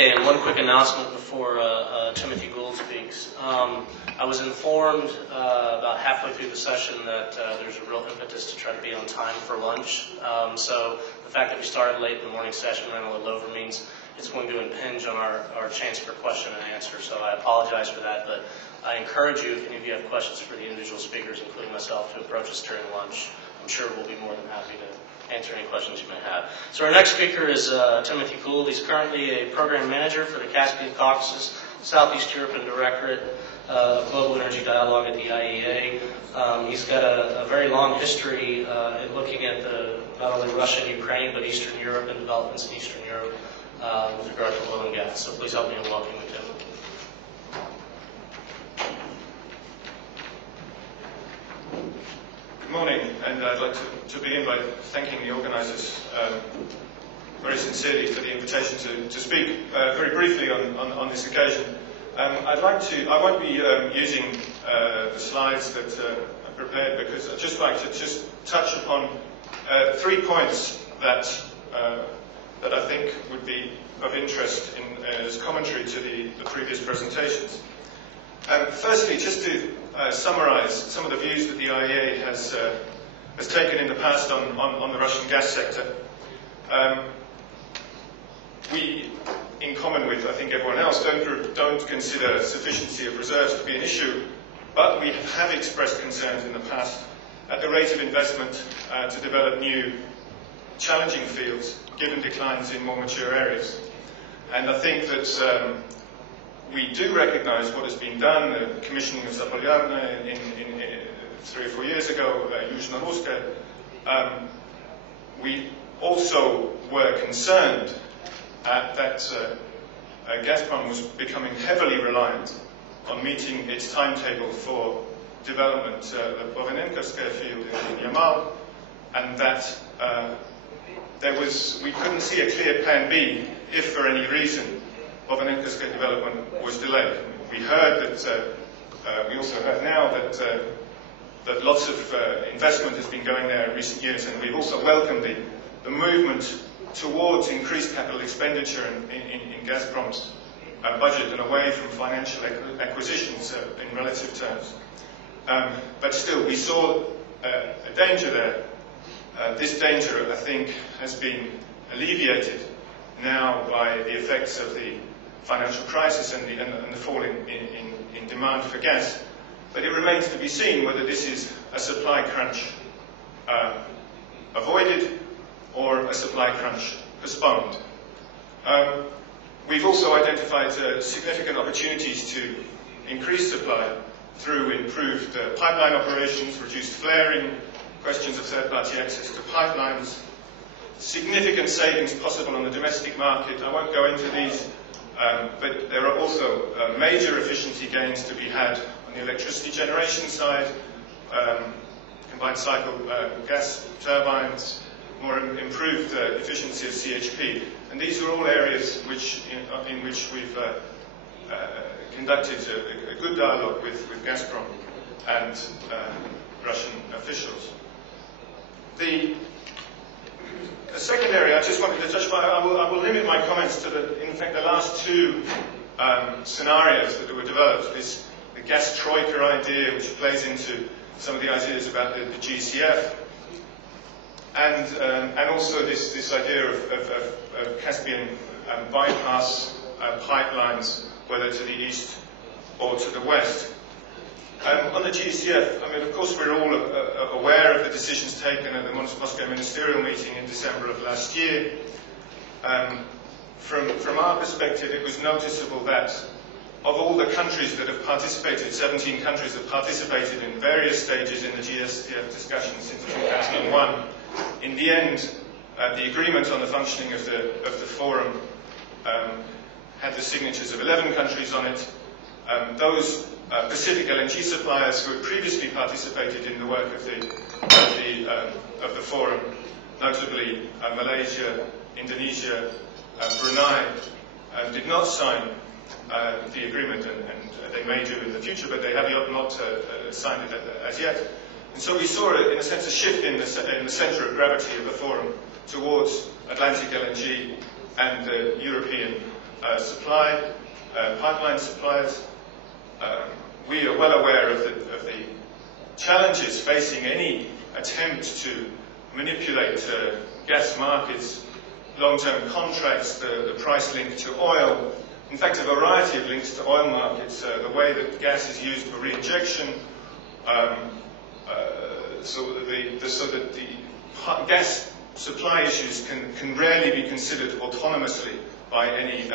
Okay, and one quick announcement before Timothy Gould speaks. I was informed about halfway through the session that there's a real impetus to try to be on time for lunch. So the fact that we started late in the morning session, ran a little over, means it's going to impinge on our chance for question and answer. So I apologize for that, but I encourage you, if any of you have questions for the individual speakers, including myself, to approach us during lunch. I'm sure we'll be more than happy to answer any questions you may have. So our next speaker is Timothy Gould. He's currently a program manager for the Caspian Caucasus, Southeast Europe and Directorate of Global Energy Dialogue at the IEA. He's got a very long history in looking at not only Russia and Ukraine, but Eastern Europe and developments in Eastern Europe with regard to oil and gas. So please help me in welcoming Tim. Good morning, and I'd like to begin by thanking the organisers very sincerely for the invitation to speak very briefly on this occasion. I won't be using the slides that I prepared, because I'd just like to touch upon 3 points that I think would be of interest as commentary to the previous presentations. Firstly, just to summarise some of the views that the IEA has taken in the past on the Russian gas sector. We, in common with, I think, everyone else, don't consider sufficiency of reserves to be an issue, but we have expressed concerns in the past at the rate of investment to develop new challenging fields, given declines in more mature areas. And I think that we do recognise what has been done, the commissioning of Zapolyarna in 3 or 4 years ago, Yuzhno-Russkoye. We also were concerned that Gazprom was becoming heavily reliant on meeting its timetable for development of the Bovinenkovskaya field in Yamal, and that we couldn't see a clear plan B if, for any reason, Bovinenkovskaya development was delayed. We heard that, we also heard now that lots of investment has been going there in recent years, and we've also welcomed the movement towards increased capital expenditure in Gazprom's budget and away from financial acquisitions in relative terms. But still, we saw a danger there. This danger, I think, has been alleviated now by the effects of the financial crisis and the fall in demand for gas. But it remains to be seen whether this is a supply crunch avoided or a supply crunch postponed. We've also identified significant opportunities to increase supply through improved pipeline operations, reduced flaring, questions of third-party access to pipelines, significant savings possible on the domestic market. I won't go into these, but there are also major efficiency gains to be had on the electricity generation side, combined cycle gas turbines, more improved efficiency of CHP. And these are all areas in which we've conducted a good dialogue with Gazprom and Russian officials. The second area I just wanted to touch upon, I will limit my comments to the last 2 scenarios that were developed. The gas troika idea, which plays into some of the ideas about the GCF, and also this idea of Caspian bypass pipelines, whether to the east or to the west. On the GCF, I mean, of course, we're all aware of the decisions taken at the Moscow ministerial meeting in December of last year. From our perspective, it was noticeable that of all the countries that have participated, 17 countries have participated in various stages in the GSTF discussions since 2001. In the end, the agreement on the functioning of the forum had the signatures of 11 countries on it. Those Pacific LNG suppliers who had previously participated in the work of the forum, notably Malaysia, Indonesia, Brunei, did not sign the agreement, and they may do in the future, but they have not signed it as yet. And so we saw, in a sense, a shift in the centre of gravity of the forum towards Atlantic LNG and the European supply, pipeline suppliers. We are well aware of the challenges facing any attempt to manipulate gas markets, long-term contracts, the price link to oil, in fact a variety of links to oil markets, the way that gas is used for reinjection, so that the gas supply issues can rarely be considered autonomously by any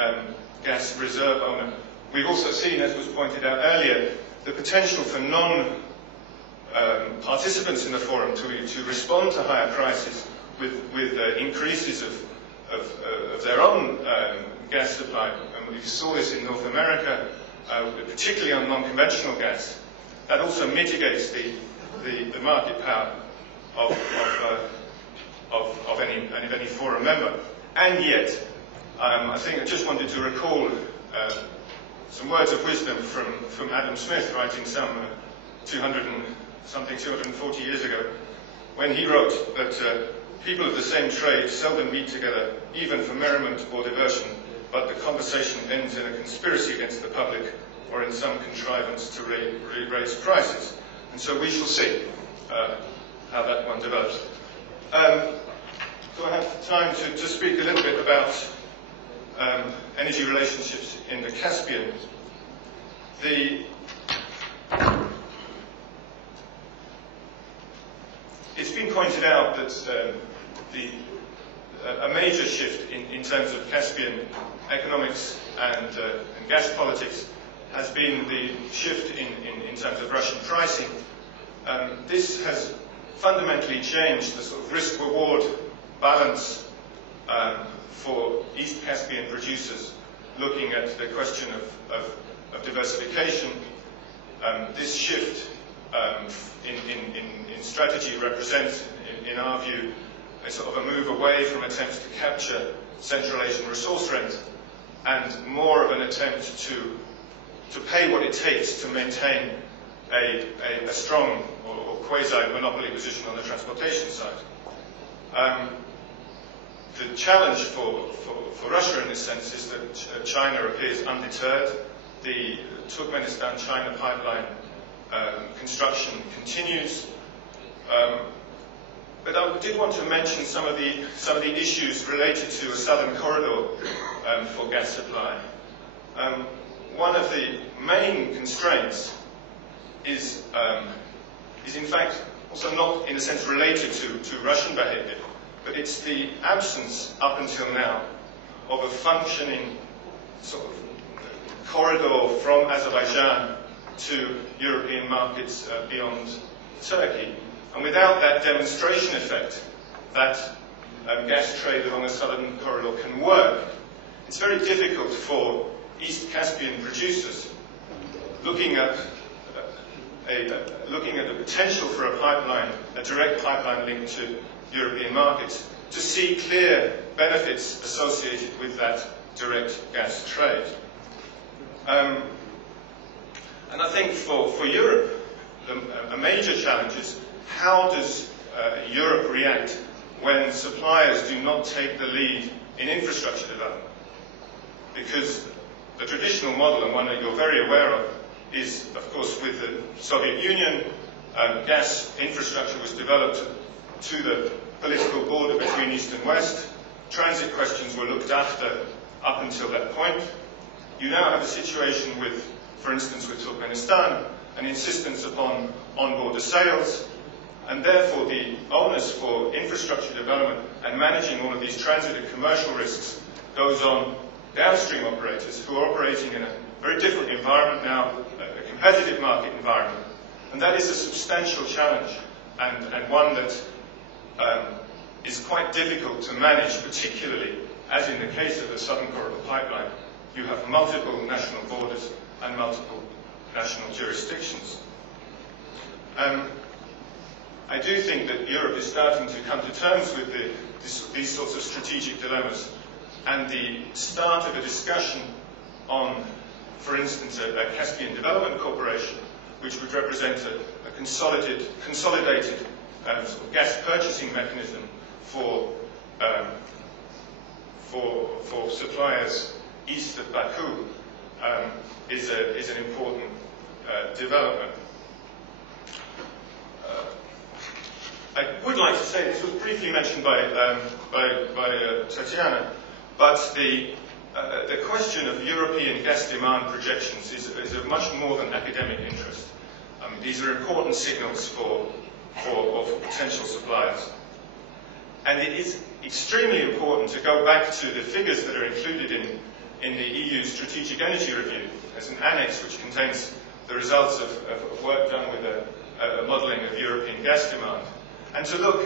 gas reserve owner. We've also seen, as was pointed out earlier, the potential for non-participants in the forum to respond to higher prices with increases of their own gas supply. And we saw this in North America, particularly on non-conventional gas. That also mitigates the market power of any forum member. And yet, I think I just wanted to recall some words of wisdom from Adam Smith, writing some 240 years ago, when he wrote that people of the same trade seldom meet together, even for merriment or diversion, but the conversation ends in a conspiracy against the public or in some contrivance to raise prices. And so we shall see how that one develops. Do I have time to speak a little bit about energy relationships in the Caspian? It's been pointed out that a major shift in terms of Caspian economics and gas politics has been the shift in terms of Russian pricing. This has fundamentally changed the sort of risk-reward balance for East Caspian producers, looking at the question of diversification. This shift in strategy represents, in our view, a sort of a move away from attempts to capture Central Asian resource rent and more of an attempt to pay what it takes to maintain a strong or quasi-monopoly position on the transportation side. The challenge for Russia in this sense is that China appears undeterred. The Turkmenistan-China pipeline construction continues. But I did want to mention some of the issues related to a southern corridor for gas supply. One of the main constraints is in fact also not in a sense related to Russian behavior, but it's the absence up until now of a functioning sort of corridor from Azerbaijan to European markets beyond Turkey. And without that demonstration effect that gas trade along a southern corridor can work, it's very difficult for East Caspian producers looking at the potential for a pipeline, a direct pipeline link to European markets, to see clear benefits associated with that direct gas trade. And I think for Europe, a major challenge is how does Europe react when suppliers do not take the lead in infrastructure development? Because the traditional model, and one that you're very aware of, is, of course, with the Soviet Union, gas infrastructure was developed to the political border between East and West. Transit questions were looked after up until that point. You now have a situation with, for instance, with Turkmenistan, an insistence upon on-border sales, and therefore the onus for infrastructure development and managing all of these transit and commercial risks goes on downstream operators who are operating in a very different environment now, a competitive market environment. And that is a substantial challenge, and one that is quite difficult to manage, particularly as in the case of the Southern Corridor pipeline. You have multiple national borders and multiple national jurisdictions. I do think that Europe is starting to come to terms with these sorts of strategic dilemmas, and the start of a discussion on, for instance, a Caspian Development Corporation, which would represent a consolidated sort of gas purchasing mechanism for suppliers east of Baku is an important development. I would like to say, this was briefly mentioned by Tatiana, but the question of European gas demand projections is of much more than academic interest. These are important signals for potential suppliers. And it is extremely important to go back to the figures that are included in the EU Strategic Energy Review. There's an annex which contains the results of work done with a modelling of European gas demand, and to look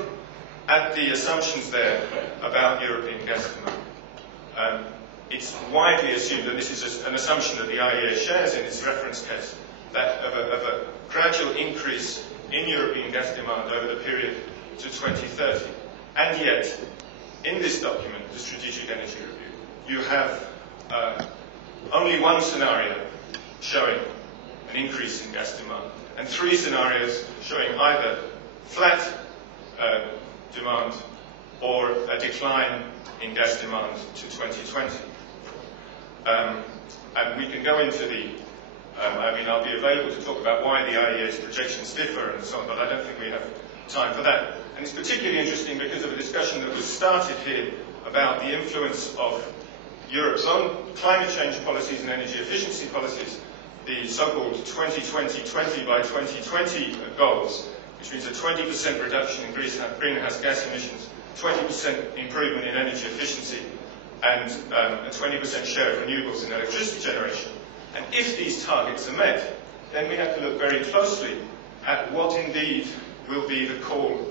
at the assumptions there about European gas demand. It's widely assumed, and this is an assumption that the IEA shares in its reference case, that of a gradual increase in European gas demand over the period to 2030. And yet, in this document, the Strategic Energy Review, you have only one scenario showing an increase in gas demand, and three scenarios showing either flat demand or a decline in gas demand to 2020. And we can go into the, I'll be available to talk about why the IEA's projections differ and so on, but I don't think we have time for that. And it's particularly interesting because of a discussion that was started here about the influence of Europe's own climate change policies and energy efficiency policies, the so-called 20-20-20 by 2020 goals, which means a 20% reduction in greenhouse gas emissions, 20% improvement in energy efficiency, and a 20% share of renewables in electricity generation. And if these targets are met, then we have to look very closely at what indeed will be the call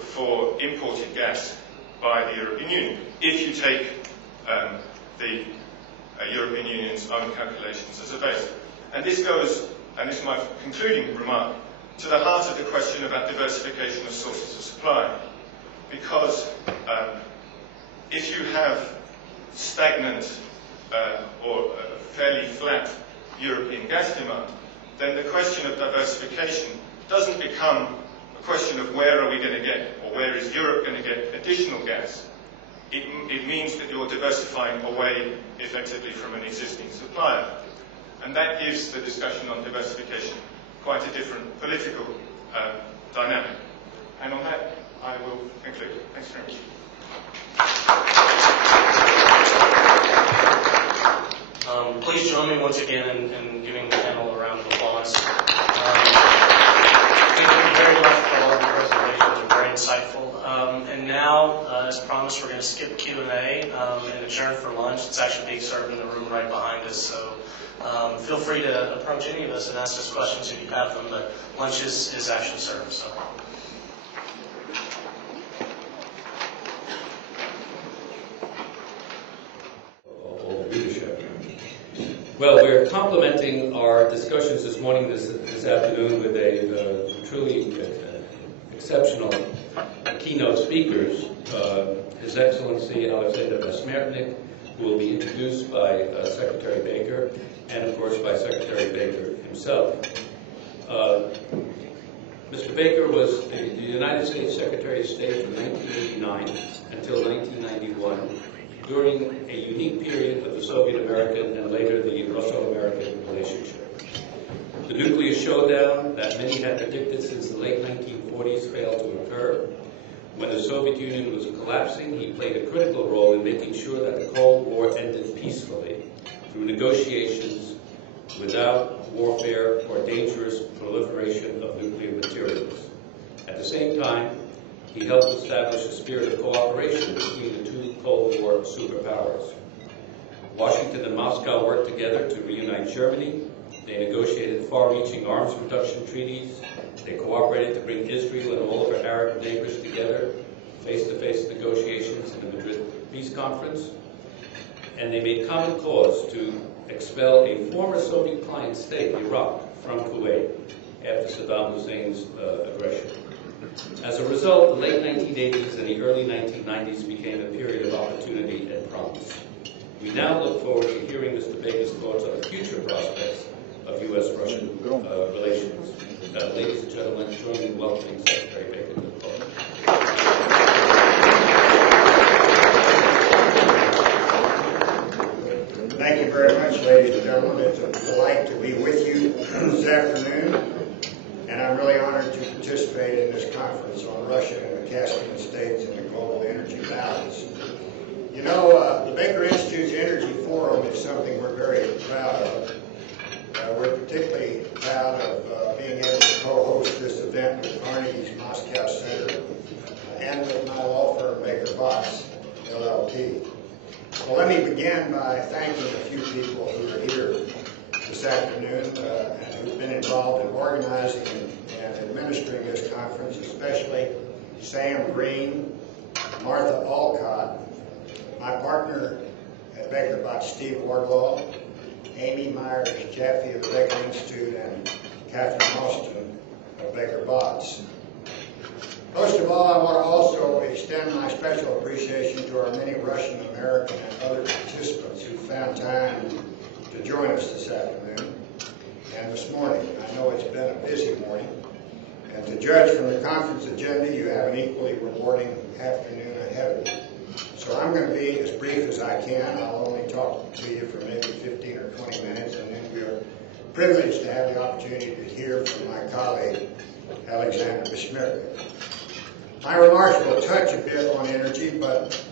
for imported gas by the European Union, if you take the European Union's own calculations as a base. And this goes, and this is my concluding remark, to the heart of the question about diversification of sources of supply. Because if you have stagnant or fairly flat European gas demand, then the question of diversification doesn't become a question of where are we going to get, or where is Europe going to get additional gas. It means that you're diversifying away effectively from an existing supplier. And that gives the discussion on diversification quite a different political dynamic. And on that, I will conclude. Thanks very much. Please join me once again in giving the panel a round of applause. Thank you very much for all of your presentations. They're very insightful. And now, as promised, we're going to skip Q&A and adjourn for lunch. It's actually being served in the room right behind us. So feel free to approach any of us and ask us questions if you have them. But lunch is actually served. So. Well, we're complementing our discussions this morning, this afternoon, with a truly exceptional keynote speakers. His Excellency Alexander Besmertnik, who will be introduced by Secretary Baker, and of course by Secretary Baker himself. Mr. Baker was the United States Secretary of State from 1989 until 1991. During a unique period of the Soviet-American and later the Russo-American relationship. The nuclear showdown that many had predicted since the late 1940s failed to occur. When the Soviet Union was collapsing, he played a critical role in making sure that the Cold War ended peacefully through negotiations without warfare or dangerous proliferation of nuclear materials. At the same time, he helped establish a spirit of cooperation between the two Cold War superpowers. Washington and Moscow worked together to reunite Germany. They negotiated far-reaching arms reduction treaties. They cooperated to bring Israel and all of our Arab neighbors together, face-to-face negotiations in the Madrid Peace Conference. And they made common cause to expel a former Soviet client state, Iraq, from Kuwait after Saddam Hussein's aggression. As a result, the late 1980s and the early 1990s became a period of opportunity and promise. We now look forward to hearing Mr. Baker's thoughts on the future prospects of U.S.-Russian relations. Ladies and gentlemen, join me in welcoming Secretary Baker to the podium. to participate in this conference on Russia and the Caspian states and the global energy balance. You know, the Baker Institute's Energy Forum is something we're very proud of. We're particularly proud of being able to co-host this event with Carnegie's Moscow Center and with my law firm, Baker Botts, LLP. Well, let me begin by thanking a few people who are here this afternoon and who've been involved in organizing and administering this conference, especially Sam Green, Martha Alcott, my partner at Baker Botts, Steve Wardlaw, Amy Myers-Jaffe of the Baker Institute, and Catherine Austin of Baker Botts. Most of all, I want to also extend my special appreciation to our many Russian, American, and other participants who found time to join us this afternoon and this morning. I know it's been a busy morning, and to judge from the conference agenda, you have an equally rewarding afternoon ahead of you. So I'm going to be as brief as I can. I'll only talk to you for maybe 15 or 20 minutes, and then we're privileged to have the opportunity to hear from my colleague, Alexander Besmirka. My remarks will touch a bit on energy, but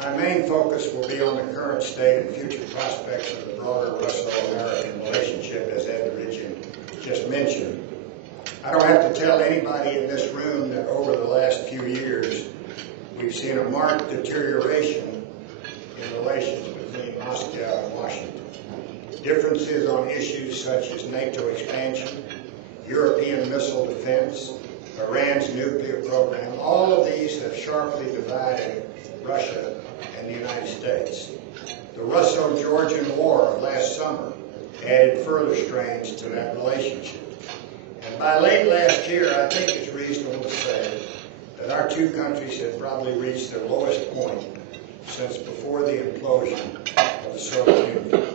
my main focus will be on the current state and future prospects of the broader Russo-American relationship, as Ed Ridgen just mentioned. I don't have to tell anybody in this room that over the last few years, we've seen a marked deterioration in relations between Moscow and Washington. Differences on issues such as NATO expansion, European missile defense, Iran's nuclear program, all of these have sharply divided Russia and the United States. The Russo-Georgian War of last summer added further strains to that relationship. And by late last year, I think it's reasonable to say that our two countries have probably reached their lowest point since before the implosion of the Soviet Union.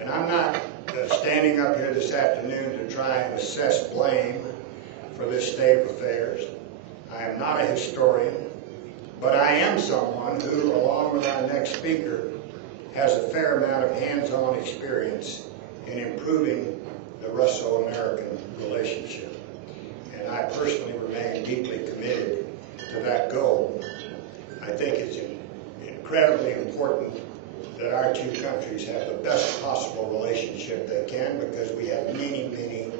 And I'm not standing up here this afternoon to try and assess blame for this state of affairs. I am not a historian, but I am someone who, along with our next speaker, has a fair amount of hands-on experience in improving the Russo-American relationship. And I personally remain deeply committed to that goal. I think it's incredibly important that our two countries have the best possible relationship they can, because we have many, many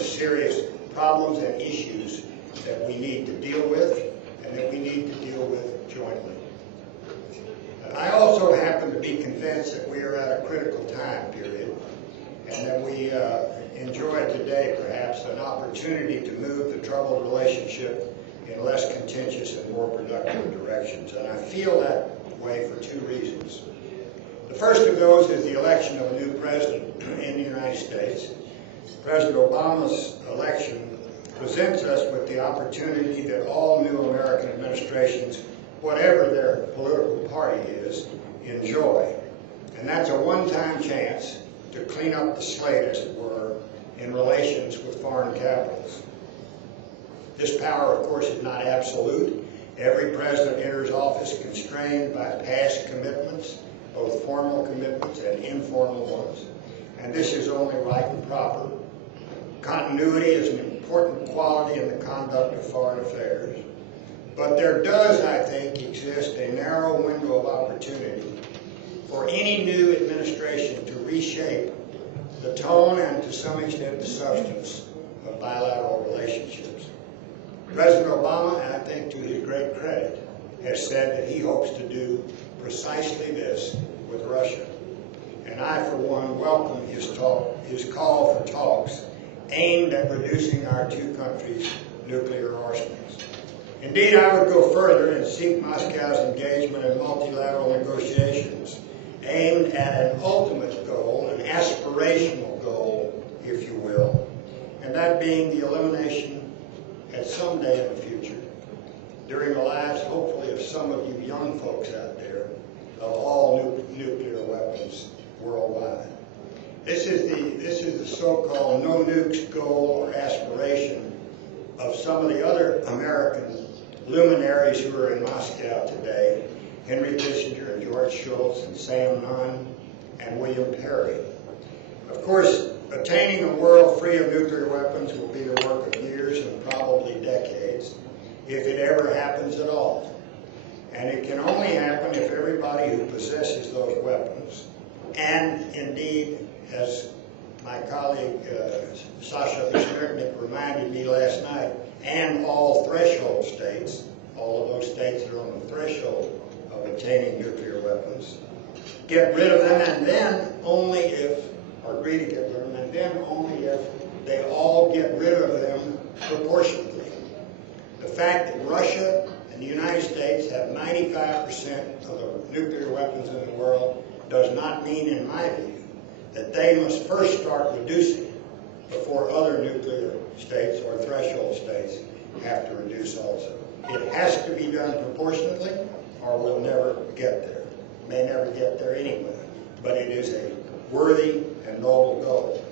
serious problems and issues that we need to deal with and that we need to deal with jointly. I also happen to be convinced that we are at a critical time period and that we enjoy today perhaps an opportunity to move the troubled relationship in less contentious and more productive directions. And I feel that way for two reasons. The first of those is the election of a new president in the United States. President Obama's election presents us with the opportunity that all new American administrations, whatever their political party is, enjoy. And that's a one-time chance to clean up the slate, as it were, in relations with foreign capitals. This power, of course, is not absolute. Every president enters office constrained by past commitments, both formal commitments and informal ones. And this is only right and proper. Continuity is an important quality in the conduct of foreign affairs. But there does, I think, exist a narrow window of opportunity for any new administration to reshape the tone and, to some extent, the substance of bilateral relationships. President Obama, and I think to his great credit, has said that he hopes to do precisely this with Russia. And I, for one, welcome his call for talks aimed at reducing our two countries' nuclear arsenals. Indeed, I would go further and seek Moscow's engagement in multilateral negotiations aimed at an ultimate goal, an aspirational goal, if you will, and that being the elimination at some day in the future, during the lives, hopefully, of some of you young folks out there, of all nuclear weapons worldwide. This is the so-called no nukes goal or aspiration of some of the other American luminaries who are in Moscow today, Henry Kissinger and George Shultz and Sam Nunn and William Perry. Of course, Attaining a world free of nuclear weapons will be the work of years and probably decades, if it ever happens at all. And it can only happen if everybody who possesses those weapons, and indeed, as my colleague Sasha Bismertnik reminded me last night, and all threshold states, all of those states that are on the threshold of attaining nuclear weapons, get rid of them, and then only if, or agree to get rid of them, and then only if they all get rid of them proportionately. The fact that Russia and the United States have 95% of the nuclear weapons in the world does not mean, in my view, that they must first start reducing before other nuclear states or threshold states have to reduce also. It has to be done proportionately, or we'll never get there. May never get there anyway, but it is a worthy and noble goal.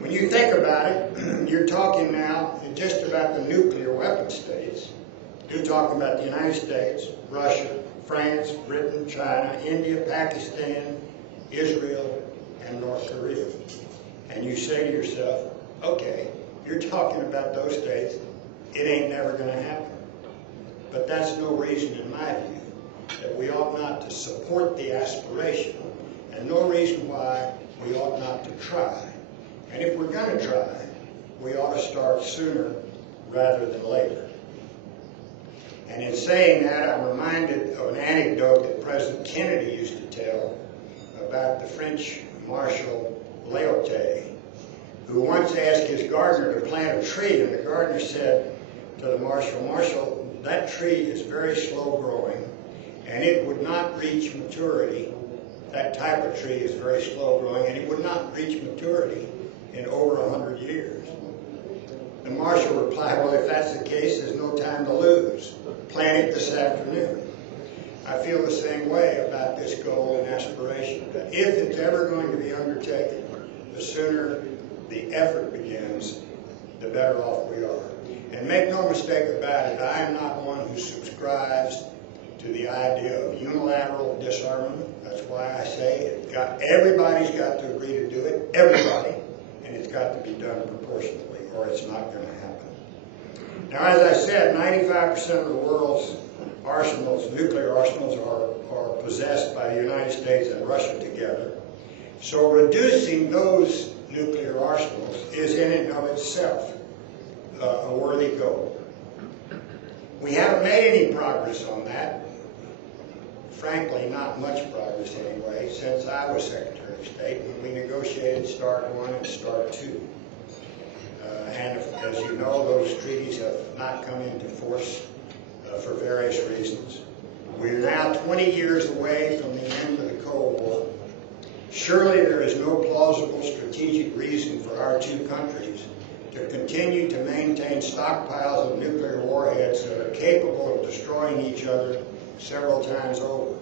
When you think about it, you're talking now just about the nuclear weapon states. You're talking about the United States, Russia, France, Britain, China, India, Pakistan, Israel, and North Korea. And you say to yourself, okay, you're talking about those states, it ain't never going to happen. But that's no reason, in my view, that we ought not to support the aspiration, and no reason why we ought not to try. And if we're going to try, we ought to start sooner rather than later. And in saying that, I'm reminded of an anecdote that President Kennedy used to tell about the French Marshal Léoté, who once asked his gardener to plant a tree, and the gardener said to the Marshal, "Marshal, that tree is very slow growing, and it would not reach maturity. That type of tree is very slow growing, and it would not reach maturity in over 100 years. The Marshal replied, "Well, if that's the case, there's no time to lose. Plant it this afternoon." I feel the same way about this goal and aspiration, that if it's ever going to be undertaken, the sooner the effort begins, the better off we are. And make no mistake about it, I am not one who subscribes to the idea of unilateral disarmament. That's why I say everybody's got to agree to do it, everybody, and it's got to be done proportionately, or it's not going to happen. Now, as I said, 95% of the world's arsenals, nuclear arsenals, are possessed by the United States and Russia together. So reducing those nuclear arsenals is in and of itself a worthy goal. We haven't made any progress on that. Frankly, not much progress anyway, since I was Secretary of State when we negotiated START 1 and START 2. And as you know, those treaties have not come into force for various reasons. We're now 20 years away from the end of the Cold War. Surely there is no plausible strategic reason for our two countries to continue to maintain stockpiles of nuclear warheads that are capable of destroying each other several times over.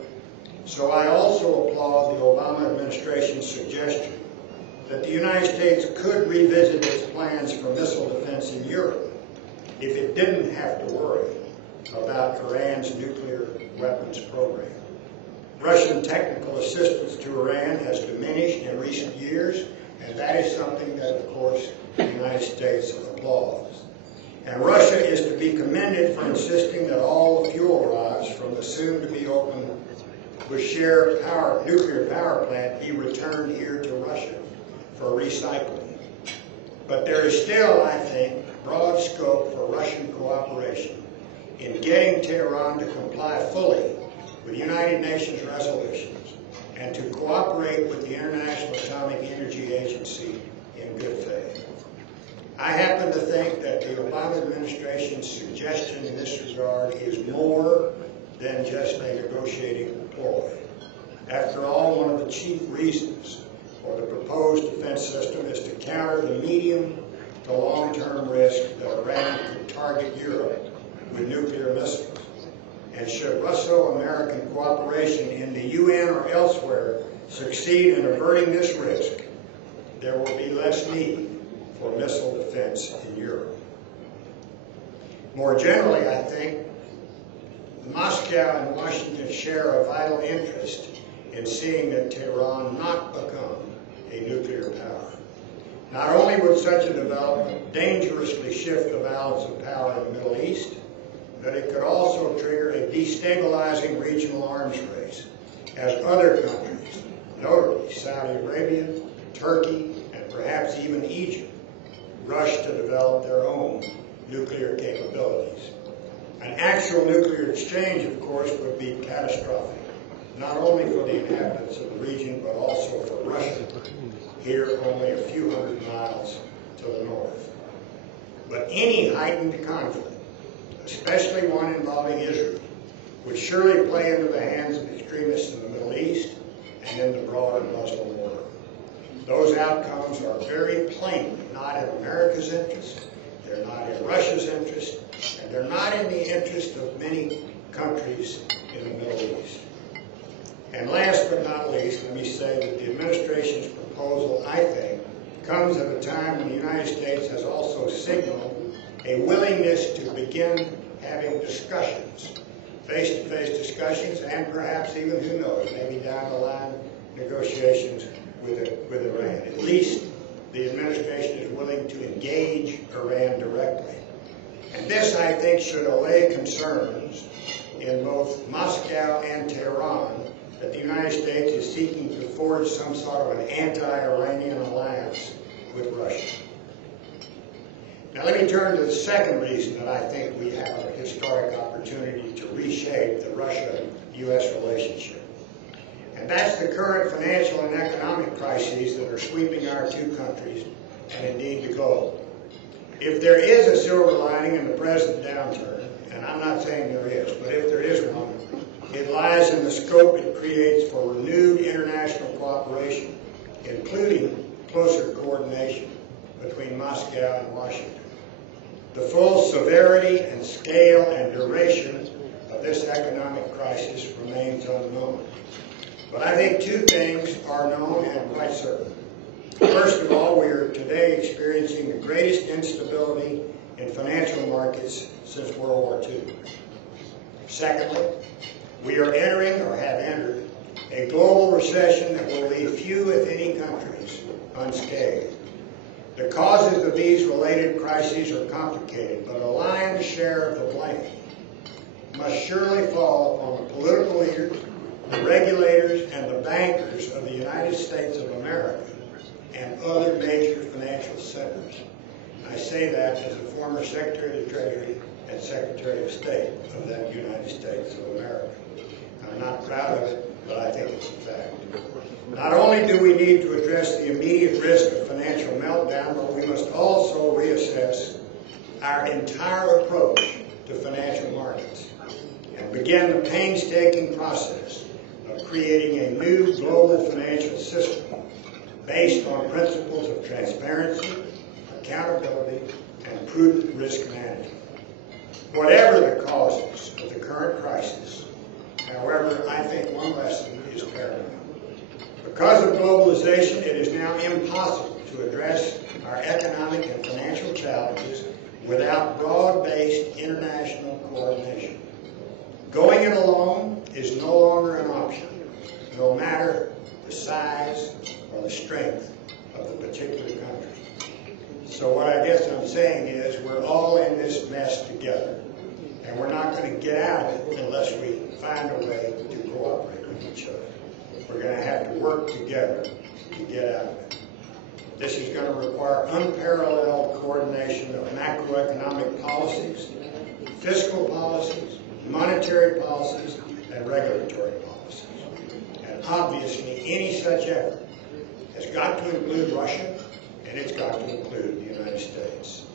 So I also applaud the Obama administration's suggestion that the United States could revisit its plans for missile defense in Europe if it didn't have to worry about Iran's nuclear weapons program. Russian technical assistance to Iran has diminished in recent years, and that is something that, of course, the United States applauds. And Russia is to be commended for insisting that all the fuel rods from the soon-to-be-open Bushehr nuclear power plant be returned here to Russia for recycling. But there is still, I think, broad scope for Russian cooperation in getting Tehran to comply fully with United Nations resolutions and to cooperate with the International Atomic Energy Agency in good faith. I happen to think that the Obama administration's suggestion in this regard is more than just a negotiating ploy. After all, one of the chief reasons for the proposed defense system is to counter the medium to long-term risk that Iran could target Europe with nuclear missiles. And should Russo-American cooperation in the UN or elsewhere succeed in averting this risk, there will be less need for missile defense in Europe. More generally, I think, Moscow and Washington share a vital interest in seeing that Tehran not become a nuclear power. Not only would such a development dangerously shift the balance of power in the Middle East, but it could also trigger a destabilizing regional arms race as other countries, notably Saudi Arabia, Turkey, and perhaps even Egypt, rush to develop their own nuclear capabilities. An actual nuclear exchange, of course, would be catastrophic, not only for the inhabitants of the region, but also for Russia, here only a few hundred miles to the north. But any heightened conflict, especially one involving Israel, would surely play into the hands of extremists in the Middle East and in the broader Muslim world. Those outcomes are very plainly not in America's interest, they're not in Russia's interest, and they're not in the interest of many countries in the Middle East. And last but not least, let me say that the administration's proposal, I think, comes at a time when the United States has also signaled a willingness to begin having discussions, face-to-face discussions, and perhaps even, who knows, maybe down the line, negotiations with Iran. At least the administration is willing to engage Iran directly. And this, I think, should allay concerns in both Moscow and Tehran that the United States is seeking to forge some sort of an anti-Iranian alliance with Russia. Now let me turn to the second reason that I think we have a historic opportunity to reshape the Russia-U.S. relationship. And that's the current financial and economic crises that are sweeping our two countries and indeed the globe. If there is a silver lining in the present downturn, and I'm not saying there is, but if there is one, it lies in the scope it creates for renewed international cooperation, including closer coordination between Moscow and Washington. The full severity and scale and duration of this economic crisis remains unknown. But I think two things are known and quite certain. First of all, we are today experiencing the greatest instability in financial markets since World War II. Secondly, we are entering or have entered a global recession that will leave few, if any, countries unscathed. The causes of these related crises are complicated, but a lion's share of the blame must surely fall upon the political leaders, the regulators, and the bankers of the United States of America and other major financial centers. I say that as a former Secretary of the Treasury and Secretary of State of that United States of America. I'm not proud of it, but I think it's a fact. Not only do we need to address the immediate risk of financial meltdown, but we must also reassess our entire approach to financial markets and begin the painstaking process of creating a new global financial system based on principles of transparency, accountability, and prudent risk management. Whatever the causes of the current crisis, however, I think one lesson is paramount. Because of globalization, it is now impossible to address our economic and financial challenges without broad-based international coordination. Going it alone is no longer an option, no matter the size or the strength of the particular country. So what I guess I'm saying is we're all in this mess together, and we're not going to get out of it unless we find a way to cooperate with each other. We're going to have to work together to get out of it. This is going to require unparalleled coordination of macroeconomic policies, fiscal policies, monetary policies, and regulatory policies. And obviously, any such effort has got to include Russia, and it's got to include the United States.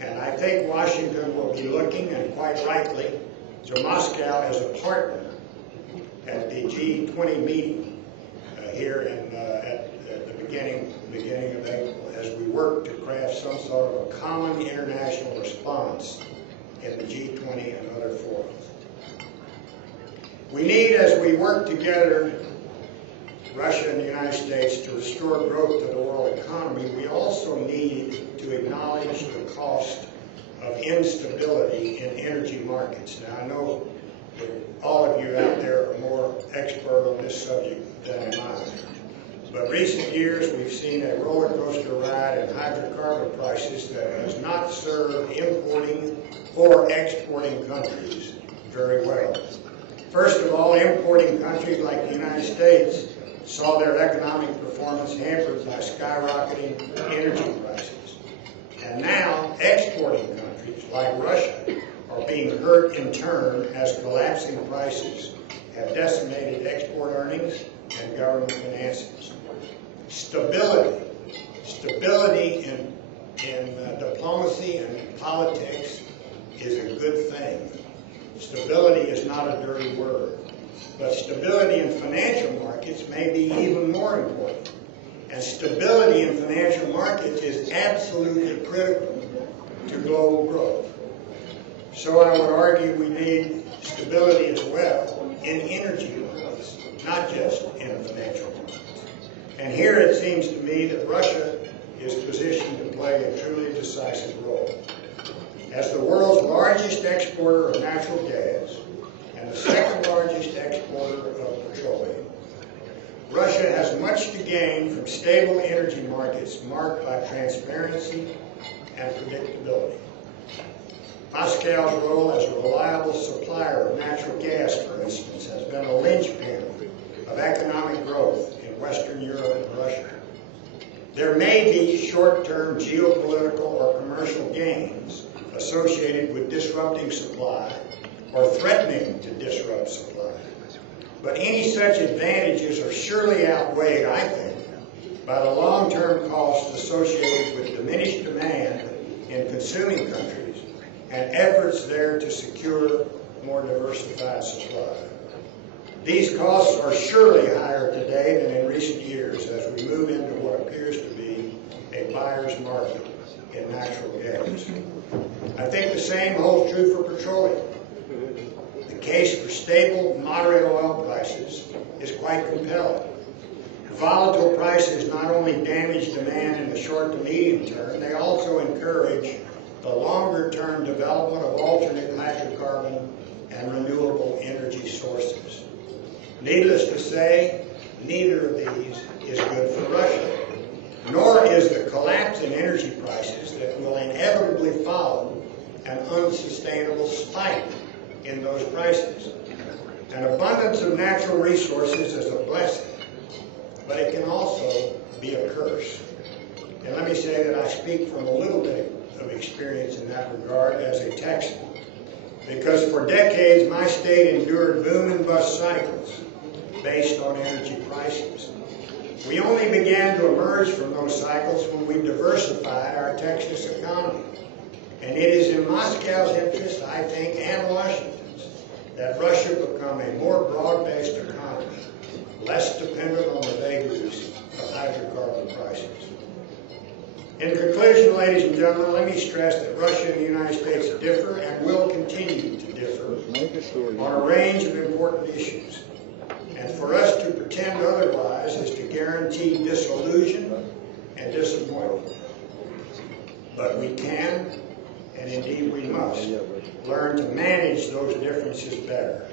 And I think Washington will be looking, and quite rightly, to Moscow as a partner at the G20 meeting here at the beginning of April, as we work to craft some sort of a common international response in the G20 and other forums. We need, as we work together, Russia and the United States, to restore growth to the world economy, we also need to acknowledge the cost of instability in energy markets. Now, I know that all of you out there are more expert on this subject than am I, But recent years, we've seen a roller coaster ride in hydrocarbon prices that has not served importing or exporting countries very well. First of all, importing countries like the United States saw their economic performance hampered by skyrocketing energy prices. And now, exporting countries like Russia are being hurt in turn as collapsing prices have decimated export earnings and government finances. Stability in diplomacy and politics is a good thing. Stability is not a dirty word. But stability in financial markets may be even more important. And stability in financial markets is absolutely critical to global growth. So I would argue we need stability as well in energy markets, not just in financial markets. And here it seems to me that Russia is positioned to play a truly decisive role. As the world's largest exporter of natural gas and the second largest exporter of petroleum, Russia has much to gain from stable energy markets marked by transparency and predictability. Moscow's role as a reliable supplier of natural gas, for instance, has been a linchpin of economic growth in Western Europe and Russia. There may be short-term geopolitical or commercial gains associated with disrupting supply or threatening to disrupt supply. But any such advantages are surely outweighed, I think, by the long-term costs associated with diminished demand in consuming countries and efforts there to secure more diversified supply. These costs are surely higher today than in recent years as we move into what appears to be a buyer's market in natural gas. I think the same holds true for petroleum. The case for stable, moderate oil prices is quite compelling. Volatile prices not only damage demand in the short to medium term, they also encourage the longer-term development of alternate hydrocarbon and renewable energy sources. Needless to say, neither of these is good for Russia, nor is the collapse in energy prices that will inevitably follow an unsustainable spike in those prices. An abundance of natural resources is a blessing, but it can also be a curse. And let me say that I speak from a little bit of experience in that regard as a Texan, because for decades my state endured boom and bust cycles based on energy prices. We only began to emerge from those cycles when we diversified our Texas economy. And it is in Moscow's interest, I think, and Washington's, that Russia become a more broad-based economy, less dependent on the vagaries of hydrocarbon prices. In conclusion, ladies and gentlemen, let me stress that Russia and the United States differ and will continue to differ on a range of important issues. And for us to pretend otherwise is to guarantee disillusion and disappointment. But we can, and indeed we must, learn to manage those differences better.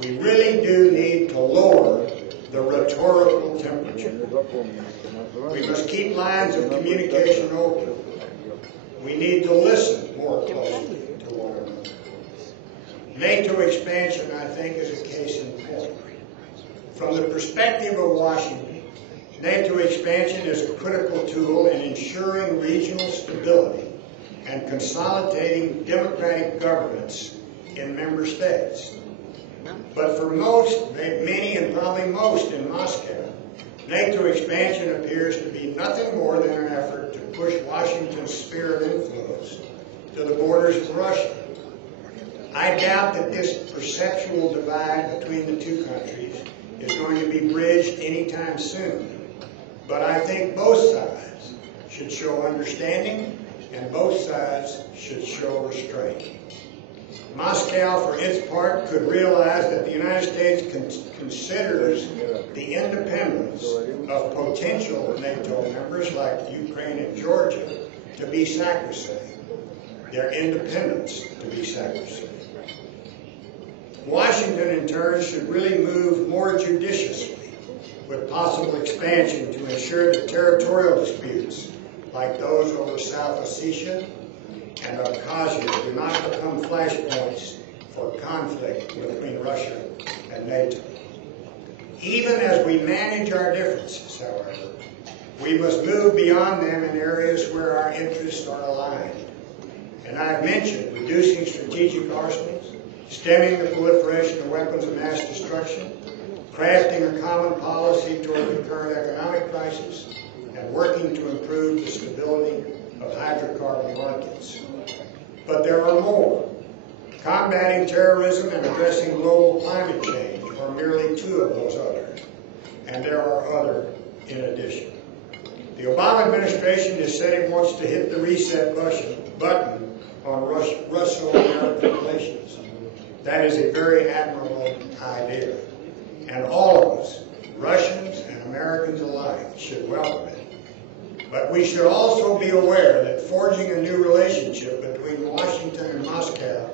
We really do need to lower the rhetorical temperature. We must keep lines of communication open. We need to listen more closely to one another. NATO expansion, I think, is a case in point. From the perspective of Washington, NATO expansion is a critical tool in ensuring regional stability and consolidating democratic governance in member states. But for most, many and probably most in Moscow, NATO expansion appears to be nothing more than an effort to push Washington's sphere of influence to the borders of Russia. I doubt that this perceptual divide between the two countries is going to be bridged anytime soon. But I think both sides should show understanding and both sides should show restraint. Moscow, for its part, could realize that the United States considers the independence of potential NATO members like Ukraine and Georgia to be sacrosanct, their independence to be sacrosanct. Washington, in turn, should really move more judiciously with possible expansion to ensure that territorial disputes, like those over South Ossetia and Abkhazia, do not become flashpoints for conflict between Russia and NATO. Even as we manage our differences, however, we must move beyond them in areas where our interests are aligned. And I've mentioned reducing strategic arsenals, stemming the proliferation of weapons of mass destruction, crafting a common policy toward the current economic crisis, and working to improve the stability of hydrocarbon markets. But there are more. Combating terrorism and addressing global climate change are merely two of those others, and there are others in addition. The Obama administration has said it wants to hit the reset button on Russo-American relations. That is a very admirable idea, and all of us, Russians and Americans alike, should welcome it. But we should also be aware that forging a new relationship between Washington and Moscow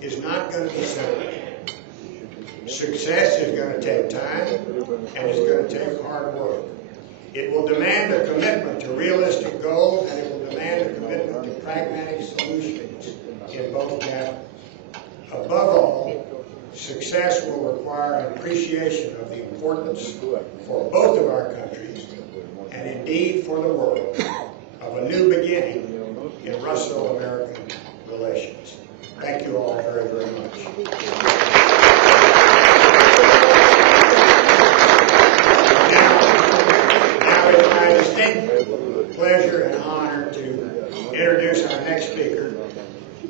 is not going to be simple. Success is going to take time, and it's going to take hard work. It will demand a commitment to realistic goals, and it will demand a commitment to pragmatic solutions in both camps. Above all, success will require an appreciation of the importance for both of our countries, and indeed for the world, of a new beginning in Russo-American relations. Thank you all very, very much. Now it's my distinct pleasure and honor to introduce our next speaker,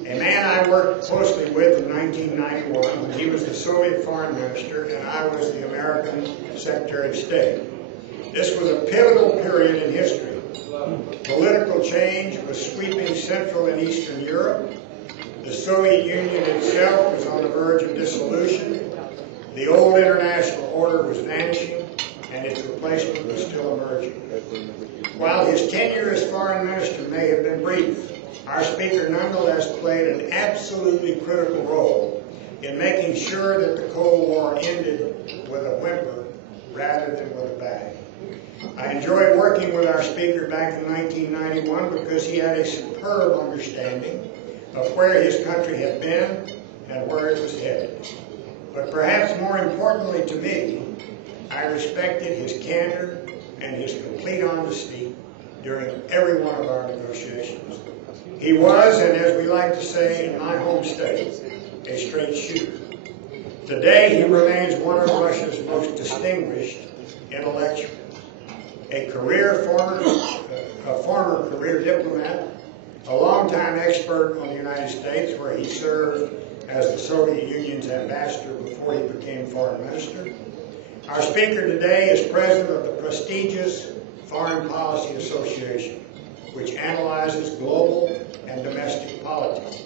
a man I worked closely with in 1991 when he was the Soviet Foreign Minister and I was the American Secretary of State. This was a pivotal period in history. Political change was sweeping Central and Eastern Europe. The Soviet Union itself was on the verge of dissolution. The old international order was vanishing, and its replacement was still emerging. While his tenure as foreign minister may have been brief, our speaker nonetheless played an absolutely critical role in making sure that the Cold War ended with a whimper rather than with a bang. I enjoyed working with our speaker back in 1991 because he had a superb understanding of where his country had been and where it was headed. But perhaps more importantly to me, I respected his candor and his complete honesty during every one of our negotiations. He was, and as we like to say in my home state, a straight shooter. Today, he remains one of Russia's most distinguished intellectuals. A former career diplomat, a longtime expert on the United States, where he served as the Soviet Union's ambassador before he became foreign minister. Our speaker today is president of the prestigious Foreign Policy Association, which analyzes global and domestic politics.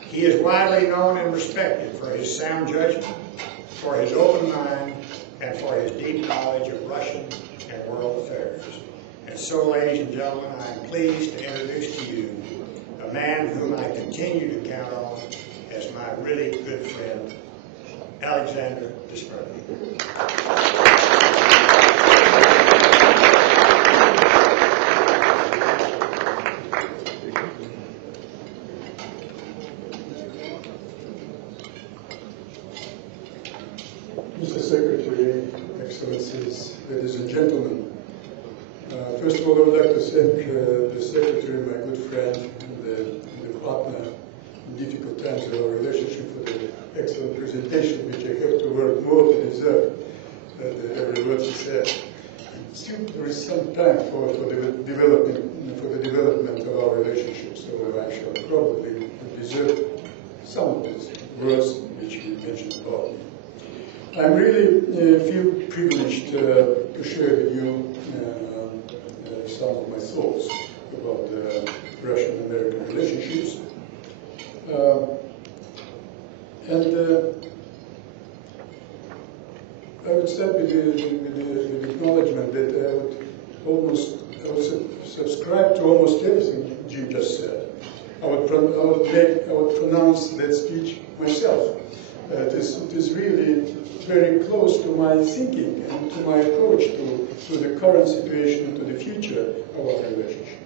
He is widely known and respected for his sound judgment, for his open mind, and for his deep knowledge of Russian and world affairs. And so, ladies and gentlemen, I am pleased to introduce to you a man whom I continue to count on as my really good friend, Alexander Desperny. Mr. Secretary, Excellencies, ladies and gentlemen, first of all, I would like to thank the Secretary, my good friend, and the partner in difficult times of our relationship, for the excellent presentation, which I have to work more to deserve every word he said. Still, there is some time for the development of our relationship, so I shall probably deserve some of these words which you mentioned about me. I really feel privileged to share with you some of my thoughts about the Russian-American relationships. I would start with the acknowledgement that I would subscribe to almost everything Jim just said. I would pronounce that speech myself. It is really very close to my thinking and to my approach to the current situation and to the future of our relationship.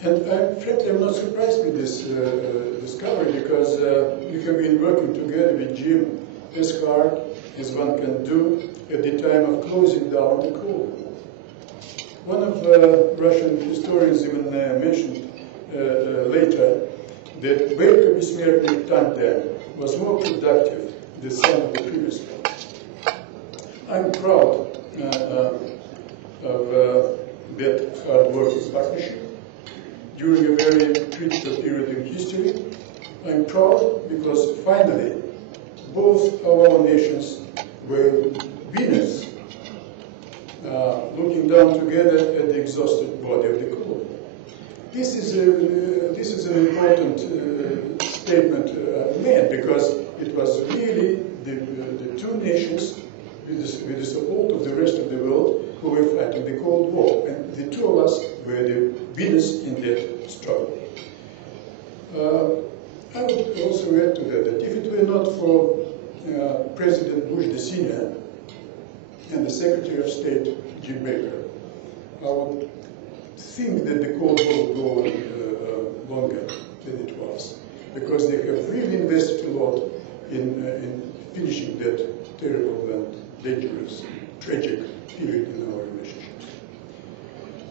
Frankly, I'm not surprised with this discovery, because we have been working together with Jim as hard as one can do at the time of closing down the Cold War. One of Russian historians even mentioned later that Baker Besmerный tandem was more productive than some of the previous ones. I'm proud of that hard working partnership during a very critical period in history. I'm proud because finally both of our nations were winners, looking down together at the exhausted body of the Cold War. This is an important statement made, because it was really the two nations with the support of the rest of the world who were fighting the Cold War, and the two of us were the winners in that struggle. I would also add to that if it were not for President Bush the Senior and the Secretary of State Jim Baker, I would think that the Cold War would go on longer than it was, because they have really invested a lot in finishing that terrible and dangerous, tragic period in our relationship.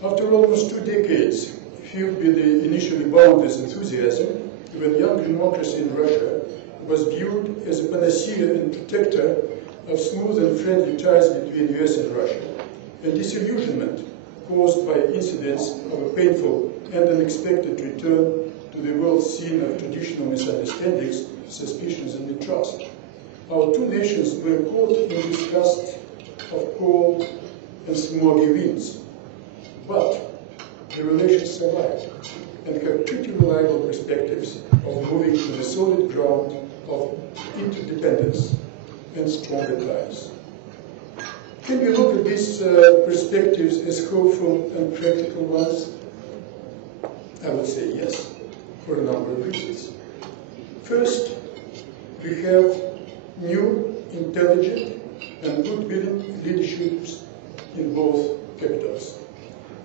After almost 2 decades, fueled with the initially boundless enthusiasm, when young democracy in Russia was viewed as a panacea and protector of smooth and friendly ties between US and Russia, and disillusionment caused by incidents of a painful and unexpected return to the world scene of traditional misunderstandings, suspicions, and mistrust. Our two nations were caught in this gust of cold and smoggy winds. But the relations survived and have pretty reliable perspectives of moving to the solid ground of interdependence and stronger ties. Can we look at these perspectives as hopeful and practical ones? I would say yes, for a number of reasons. First, we have new, intelligent, and good-willing leaderships in both capitals.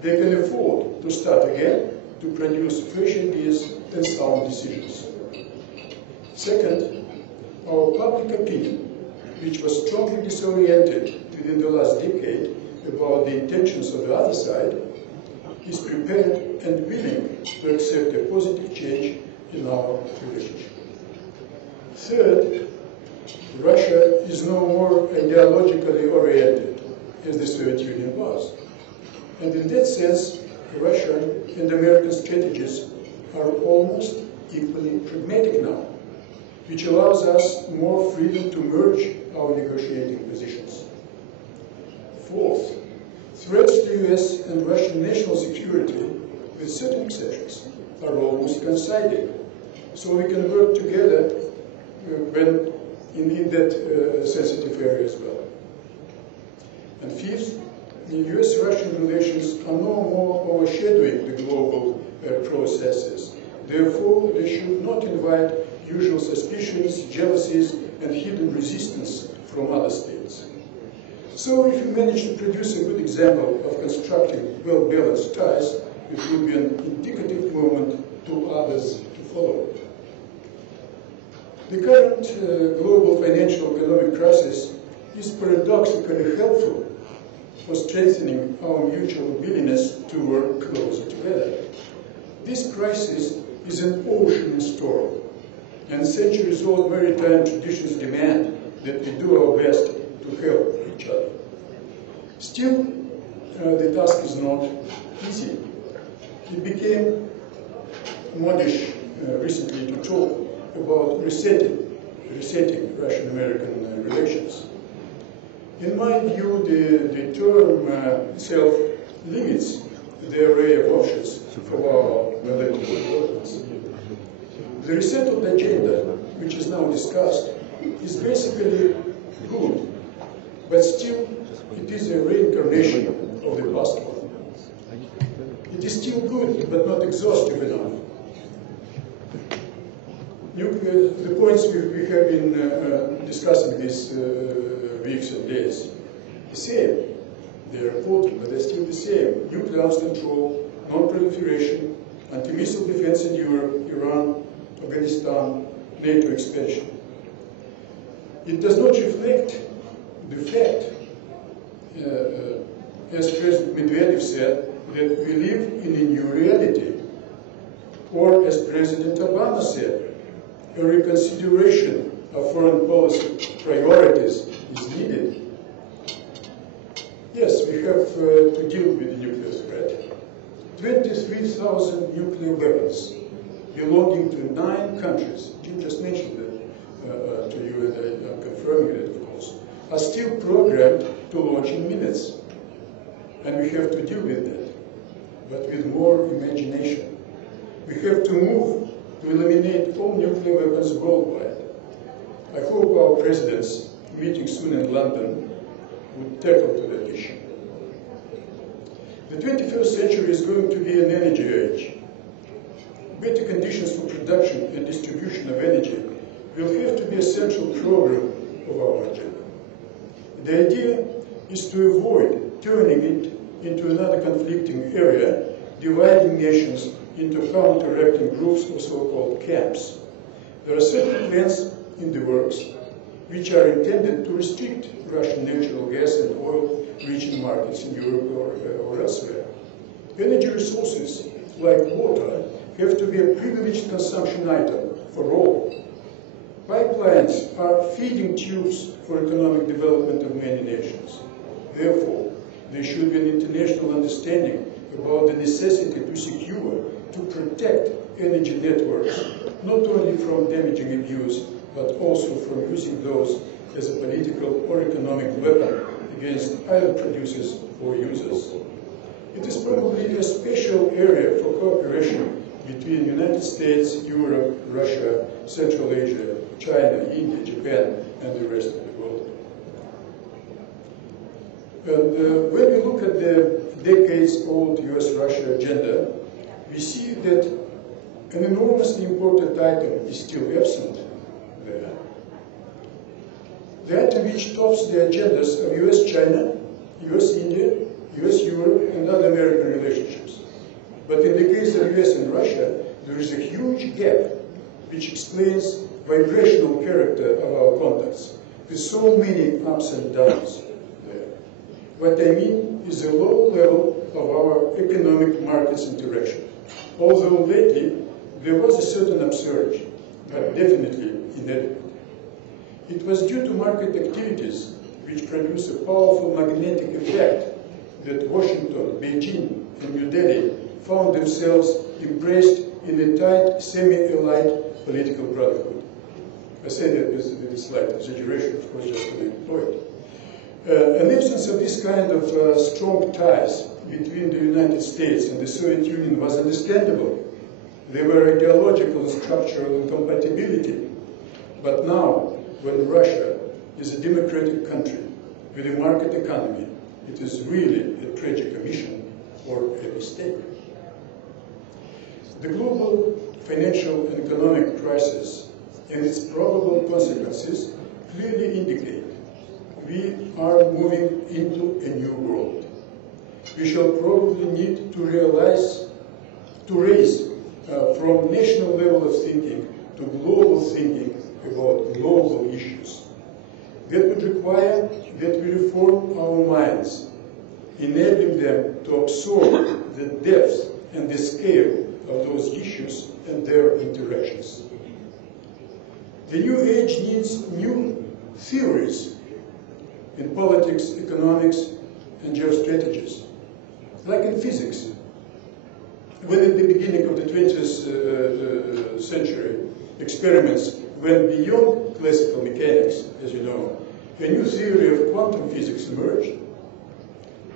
They can afford to start again, to produce fresh ideas and sound decisions. Second, our public opinion, which was strongly disoriented within the last decade about the intentions of the other side, is prepared and willing to accept a positive change in our relationship. Third, Russia is no more ideologically oriented as the Soviet Union was. And in that sense, Russian and American strategies are almost equally pragmatic now, which allows us more freedom to merge our negotiating positions. Fourth, threats to US and Russian national security, with certain exceptions, are almost coinciding. So we can work together when in that sensitive area as well. And fifth, the US-Russian relations are no more overshadowing the global processes. Therefore, they should not invite usual suspicions, jealousies, and hidden resistance from other states. So if we manage to produce a good example of constructing well-balanced ties, it will be an indicative moment to others to follow. The current global financial economic crisis is paradoxically helpful for strengthening our mutual willingness to work closer together. This crisis is an ocean storm, and centuries-old maritime traditions demand that we do our best to help each other. Still, the task is not easy. It became modish recently to talk about resetting Russian-American relations. In my view, the term itself limits the array of options for our bilateral developments. The resettled agenda, which is now discussed, is basically good, but still it is a reincarnation of the past one. It is still good, but not exhaustive enough. the points we have been discussing these weeks and days, the same. They are important, but they're still the same. Nuclear arms control, non-proliferation, anti-missile defense in Europe, Iran, Afghanistan, NATO expansion. It does not reflect the fact, as President Medvedev said, that we live in a new reality. Or, as President Obama said, a reconsideration of foreign policy priorities is needed. Yes, we have to deal with the nuclear threat. 23,000 nuclear weapons belonging to 9 countries, Jim just mentioned that to you, and I'm confirming it, of course, are still programmed to launch in minutes. And we have to deal with that, but with more imagination. We have to move to eliminate all nuclear weapons worldwide. I hope our presidents, meeting soon in London, would tackle to that issue. The 21st century is going to be an energy age. Better conditions for production and distribution of energy will have to be a central program of our agenda. The idea is to avoid turning it into another conflicting area, dividing nations into counteracting groups or so-called camps. There are certain plans in the works which are intended to restrict Russian natural gas and oil reaching markets in Europe or elsewhere. Energy resources, like water, have to be a privileged consumption item for all. Pipelines are feeding tubes for economic development of many nations. Therefore, there should be an international understanding about the necessity to secure, to protect energy networks, not only from damaging abuse, but also from using those as a political or economic weapon against either producers or users. It is probably a special area for cooperation between the United States, Europe, Russia, Central Asia, China, India, Japan, and the rest of the world. And when we look at the decades-old US-Russia agenda, we see that an enormously important item is still absent there. The item which tops the agendas of US-China, US-India, US-Europe, and other American relationships. But in the case of US and Russia, there is a huge gap which explains vibrational character of our contacts, with so many ups and downs there. What I mean is the low level of our economic markets interaction. Although lately there was a certain upsurge, but definitely inadequate. It was due to market activities which produce a powerful magnetic effect that Washington, Beijing, and New Delhi found themselves embraced in a tight, semi-allied political brotherhood. I say that with a slight exaggeration, of course, just to make a point. An absence of this kind of strong ties between the United States and the Soviet Union was understandable. There were ideological and structural incompatibility. But now, when Russia is a democratic country with a market economy, it is really a tragic omission or a mistake. The global financial and economic crisis and its probable consequences clearly indicate we are moving into a new world. We shall probably need to raise from national level of thinking to global thinking about global issues. That would require that we reform our minds, enabling them to absorb the depth and the scale of those issues and their interactions. The new age needs new theories in politics, economics, and geostrategies, like in physics. When at the beginning of the 20th century, experiments went beyond classical mechanics, as you know, a new theory of quantum physics emerged.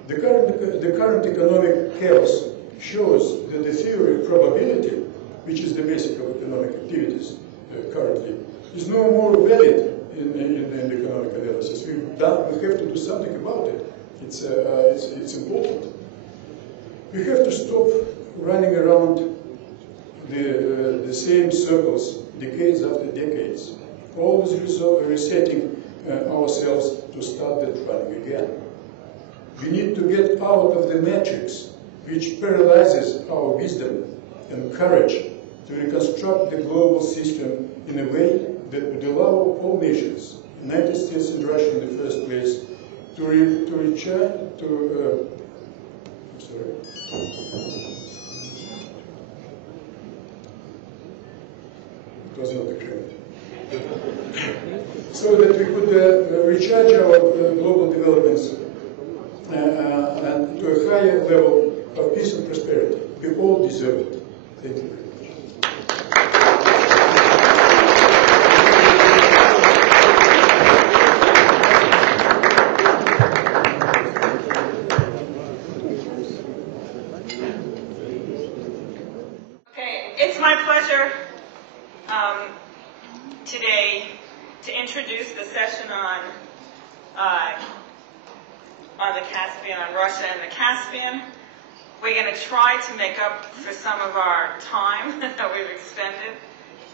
The current economic chaos shows that the theory of probability, which is the basic of economic activities currently, is no more valid in the economic analysis. We have to do something about it. It's important. We have to stop running around the same circles, decades after decades, always resetting ourselves to start that running again. We need to get out of the matrix which paralyzes our wisdom and courage to reconstruct the global system in a way that would allow all nations, United States and Russia in the first place, to return to it was not the correct. So that we could recharge our global developments and to a higher level of peace and prosperity. We all deserve it. Thank you very much. Okay, it's my pleasure today to introduce the session on the Caspian, on Russia and the Caspian. We're going to try to make up for some of our time that we've extended.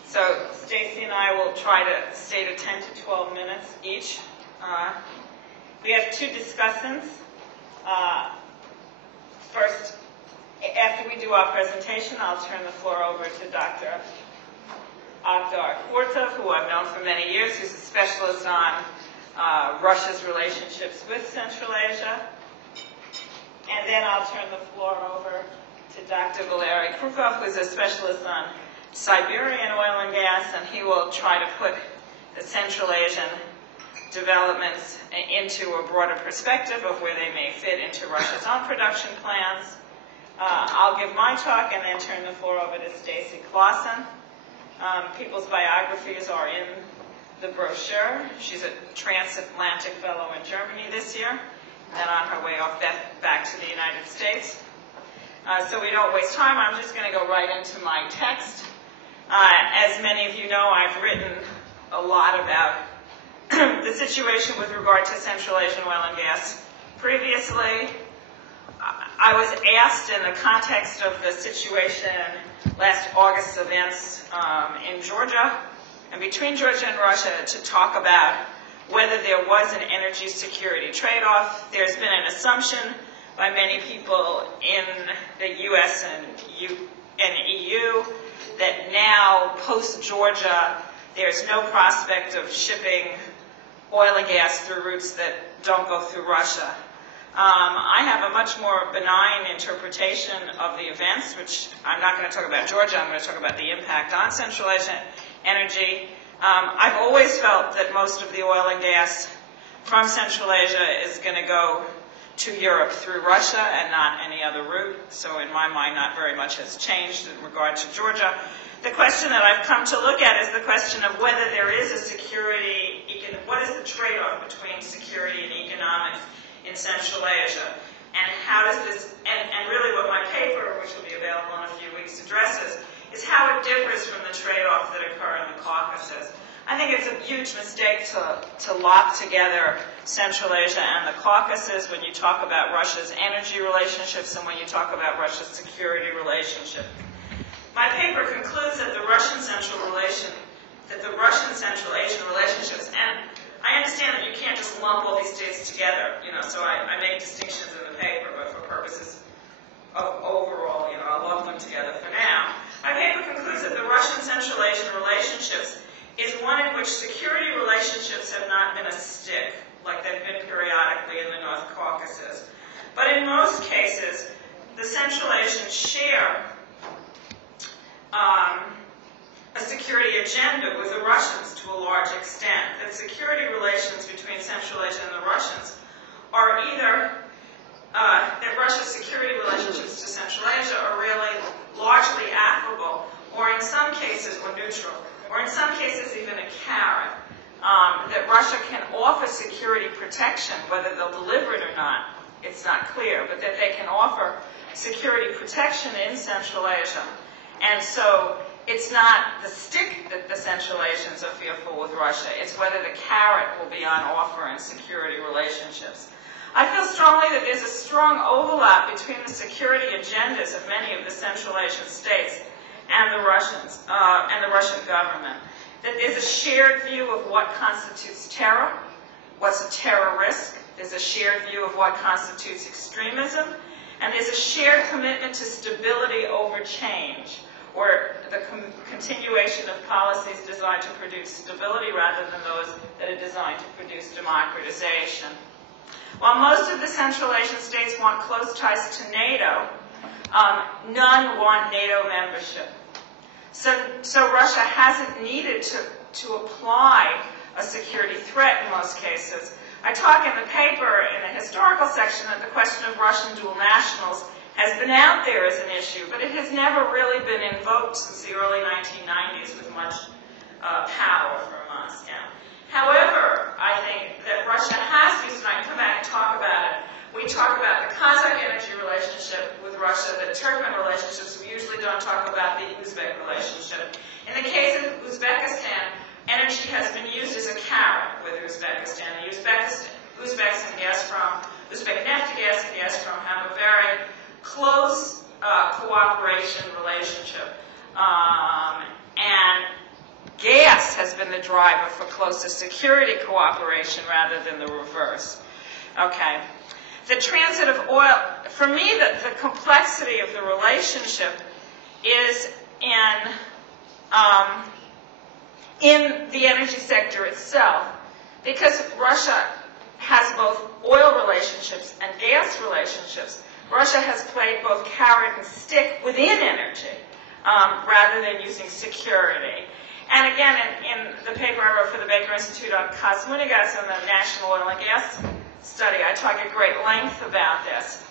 So Stacy and I will try to stay to 10 to 12 minutes each. We have two discussants. First, after we do our presentation, I'll turn the floor over to Dr. Akhtar Kvortov, who I've known for many years, who's a specialist on Russia's relationships with Central Asia. And then I'll turn the floor over to Dr. Valery Krukov, who's a specialist on Siberian oil and gas, and he will try to put the Central Asian developments into a broader perspective of where they may fit into Russia's own production plans. I'll give my talk and then turn the floor over to Stacy Clausen. People's biographies are in the brochure. She's a transatlantic fellow in Germany this year, and on her way off back to the United States. So we don't waste time. I'm just going to go right into my text. As many of you know, I've written a lot about the situation with regard to Central Asian oil and gas previously. I was asked in the context of the situation last August's events in Georgia and between Georgia and Russia to talk about whether there was an energy security trade-off. There's been an assumption by many people in the U.S. and EU that now, post-Georgia, there's no prospect of shipping oil and gas through routes that don't go through Russia. I have a much more benign interpretation of the events, which I'm not going to talk about Georgia. I'm going to talk about the impact on Central Asian energy. I've always felt that most of the oil and gas from Central Asia is going to go to Europe through Russia and not any other route. So in my mind, not very much has changed in regard to Georgia. The question that I've come to look at is the question of whether there is a security, what is the trade-off between security and economics in Central Asia? And how does this, and really what my paper, which will be available in a few weeks, addresses, is how it differs from the trade-offs that occur in the Caucasus. I think it's a huge mistake to lock together Central Asia and the Caucasus when you talk about Russia's energy relationships and when you talk about Russia's security relationship. My paper concludes that the Russian Central Asian relationships, and I understand that you can't just lump all these states together, so I make distinctions in the paper, but for purposes of overall, I'll lump them together for now. My paper concludes that the Russian Central Asian relationships is one in which security relationships have not been a stick, like they've been periodically in the North Caucasus. But in most cases, the Central Asians share a security agenda with the Russians to a large extent. That security relations between Central Asia and the Russians are either that Russia's security relationships to Central Asia are really largely affable, or in some cases, or neutral, or in some cases even a carrot, that Russia can offer security protection, whether they'll deliver it or not, it's not clear, but that they can offer security protection in Central Asia. And so it's not the stick that the Central Asians are fearful with Russia, it's whether the carrot will be on offer in security relationships. I feel strongly that there's a strong overlap between the security agendas of many of the Central Asian states and the Russians, and the Russian government. That there's a shared view of what constitutes terror, what's a terror risk. There's a shared view of what constitutes extremism, and there's a shared commitment to stability over change, or the continuation of policies designed to produce stability rather than those that are designed to produce democratization. While most of the Central Asian states want close ties to NATO, none want NATO membership. So Russia hasn't needed to apply a security threat in most cases. I talk in the paper, in the historical section, that the question of Russian dual nationals has been out there as an issue, but it has never really been invoked since the early 1990s with much power from Moscow. However, I think that Russia has used, and I can come back and talk about it. We talk about the Kazakh energy relationship with Russia, the Turkmen relationships. We usually don't talk about the Uzbek relationship. In the case of Uzbekistan, energy has been used as a carrot with Uzbekistan. The Uzbeks and Gazprom, Uzbek neft gas and Gazprom have a very close cooperation relationship. And gas has been the driver for closer security cooperation rather than the reverse. Okay. The transit of oil, for me, the complexity of the relationship is in the energy sector itself, because Russia has both oil relationships and gas relationships. Russia has played both carrot and stick within energy rather than using security. And again, in the paper I wrote for the Baker Institute on Kosmunigas and the National Oil and Gas Study, I talk at great length about this.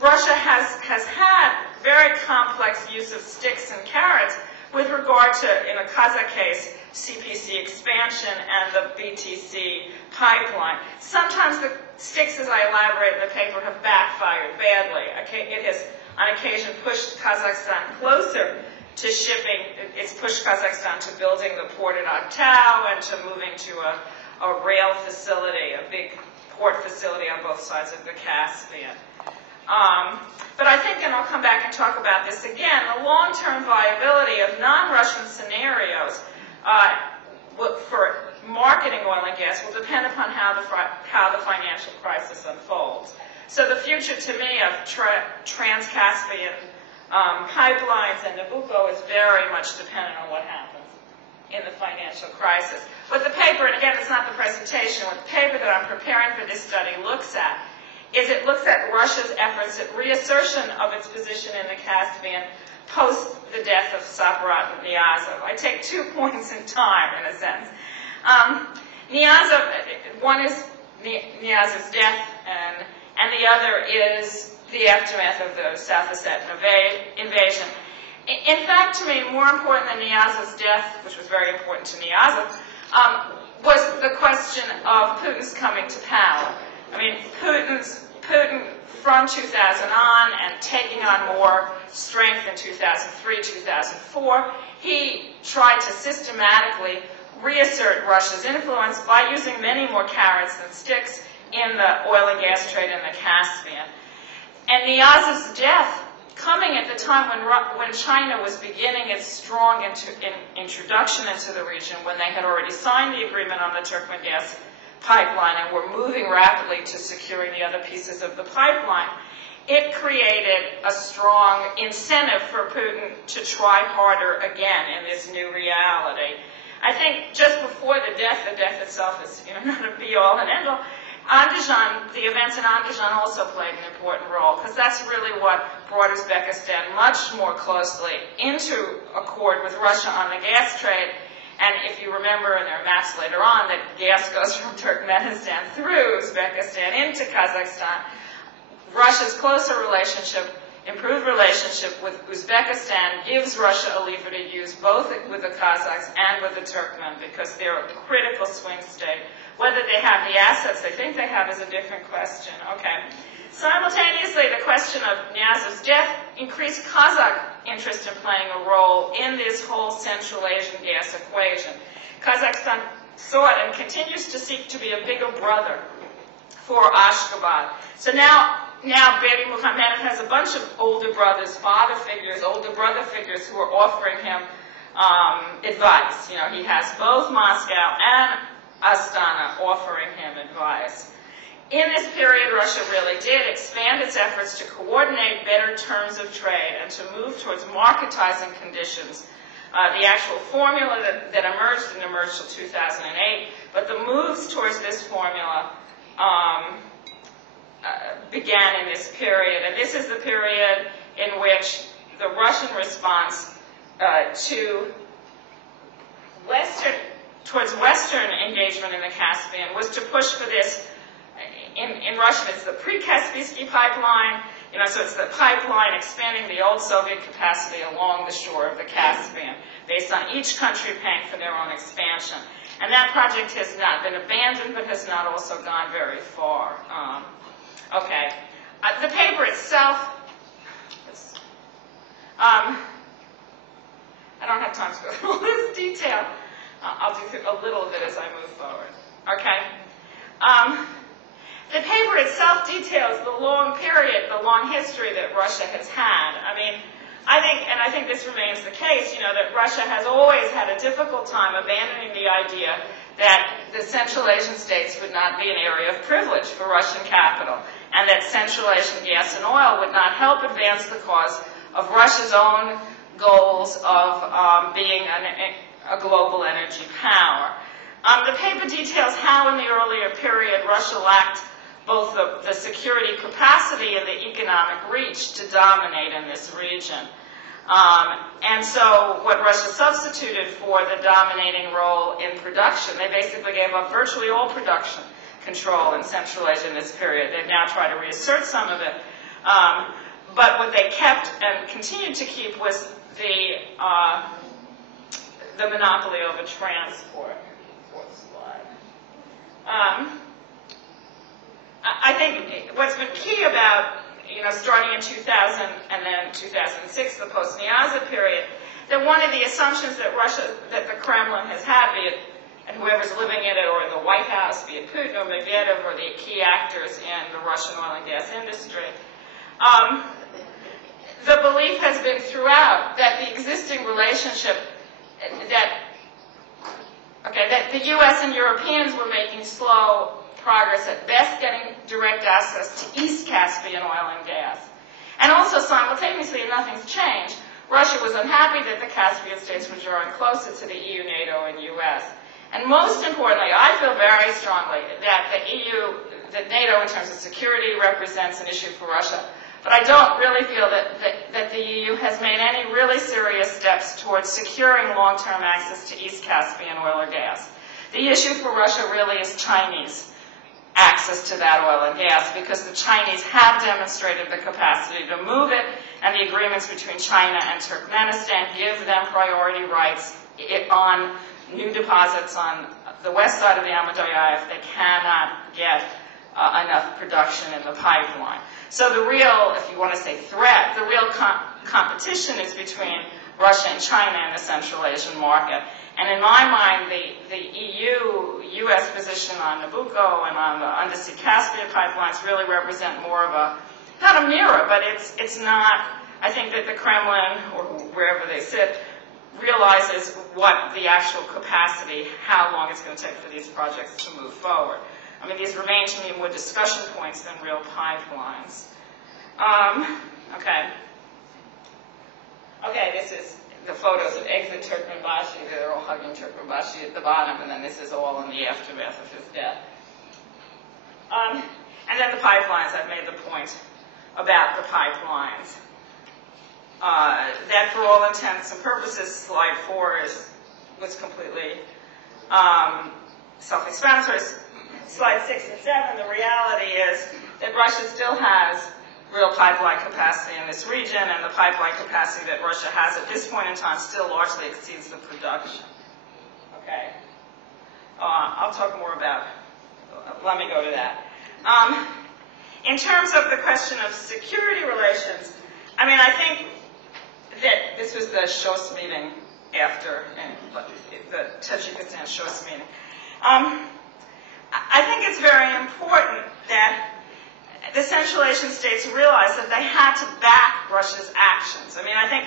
Russia has had very complex use of sticks and carrots with regard to, in the Kazakh case, CPC expansion and the BTC pipeline. Sometimes the sticks, as I elaborate in the paper, have backfired badly. It has, on occasion, pushed Kazakhstan closer to shipping. It's pushed Kazakhstan to building the port at Aktau and to moving to a rail facility, a big port facility on both sides of the Caspian. But I think, and I'll come back and talk about this again, the long-term viability of non-Russian scenarios for marketing oil and gas will depend upon how the financial crisis unfolds. So the future, to me, of Trans-Caspian pipelines and Nabucco is very much dependent on what happens in the financial crisis. What the paper, and again, it's not the presentation, what the paper that I'm preparing for this study looks at is it looks at Russia's efforts at reassertion of its position in the Caspian post the death of Sabrat and Niazov. I take 2 points in time, in a sense. Niazov, one is Niazov's death, and the other is the aftermath of the South Ossetia invasion. In fact, to me, more important than Niazov's death, which was very important to Niazov, was the question of Putin's coming to power. I mean, Putin from 2000 on and taking on more strength in 2003, 2004, he tried to systematically reassert Russia's influence by using many more carrots than sticks in the oil and gas trade in the Caspian. And Niazov's death coming at the time when China was beginning its strong introduction into the region, when they had already signed the agreement on the Turkmen gas pipeline and were moving rapidly to securing the other pieces of the pipeline, it created a strong incentive for Putin to try harder again in this new reality. I think just before the death itself is not a be-all and end-all, Andijan, the events in Andijan also played an important role, because that's really what brought Uzbekistan much more closely into accord with Russia on the gas trade. And if you remember, and there are maps later on, that gas goes from Turkmenistan through Uzbekistan into Kazakhstan. Russia's closer relationship, improved relationship with Uzbekistan gives Russia a lever to use both with the Kazakhs and with the Turkmen, because they're a critical swing state. Whether they have the assets they think they have is a different question. Okay. Simultaneously, the question of Niazov's death increased Kazakh interest in playing a role in this whole Central Asian gas equation. Kazakhstan sought and continues to seek to be a bigger brother for Ashgabat. So now now Bedi Muhammad has a bunch of older brothers, older brother figures who are offering him advice. You know, he has both Moscow and Astana offering him advice. In this period, Russia really did expand its efforts to coordinate better terms of trade and to move towards marketizing conditions. The actual formula that emerged didn't emerge till 2008, but the moves towards this formula began in this period. And this is the period in which the Russian response towards Western engagement in the Caspian was to push for this. In Russian, it's the pre-Caspian pipeline. You know, so it's the pipeline expanding the old Soviet capacity along the shore of the Caspian, based on each country paying for their own expansion. And that project has not been abandoned, but has not also gone very far. Okay. The paper itself, I don't have time to go through all this detail. I'll do a little of it as I move forward. Okay. The paper itself details the long period, the long history that Russia has had. I mean, I think this remains the case, you know, that Russia has always had a difficult time abandoning the idea that the Central Asian states would not be an area of privilege for Russian capital, and that Central Asian gas and oil would not help advance the cause of Russia's own goals of being a global energy power. The paper details how in the earlier period Russia lacked both the security capacity and the economic reach to dominate in this region. And so what Russia substituted for the dominating role in production, they basically gave up virtually all production control in Central Asia in this period. They've now tried to reassert some of it. But what they kept and continued to keep was the monopoly over transport. I think what's been key about, you know, starting in 2000 and then 2006, the post-Niaza period, that one of the assumptions that the Kremlin has had, be it and whoever's living in it or in the White House, be it Putin or Medvedev or the key actors in the Russian oil and gas industry, the belief has been throughout that the existing relationship, that the U.S. and Europeans were making slow progress at best getting direct access to East Caspian oil and gas. And also simultaneously, nothing's changed. Russia was unhappy that the Caspian states were drawing closer to the EU, NATO, and U.S. And most importantly, I feel very strongly that the EU, that NATO in terms of security represents an issue for Russia. But I don't really feel that the EU has made any really serious steps towards securing long-term access to East Caspian oil or gas. The issue for Russia really is Chinese access to that oil and gas, because the Chinese have demonstrated the capacity to move it, and the agreements between China and Turkmenistan give them priority rights on new deposits on the west side of the Amudarya if they cannot get enough production in the pipeline. So the real, if you want to say threat, the real competition is between Russia and China in the Central Asian market. And in my mind, the EU-US position on Nabucco and on the undersea Caspian pipelines really represent more of a, not a mirror, but it's not, I think that the Kremlin, or wherever they sit, realizes what the actual capacity, how long it's going to take for these projects to move forward. I mean, these remain to me more discussion points than real pipelines. Okay, this is the photos of exit Turkmenbashi. They're all hugging Turkmenbashi at the bottom, and then this is all in the aftermath of his death. And then the pipelines. I've made the point about the pipelines. That for all intents and purposes, slide 4 was completely self-explanatory. Slide 6 and 7, the reality is that Russia still has real pipeline capacity in this region, and the pipeline capacity that Russia has at this point in time still largely exceeds the production. Okay. I'll talk more about, let me go to that. In terms of the question of security relations, I mean, I think that this was the SHOS meeting after the Tajikistan SHOS meeting. I think it's very important that the Central Asian states realized that they had to back Russia's actions. I mean, I think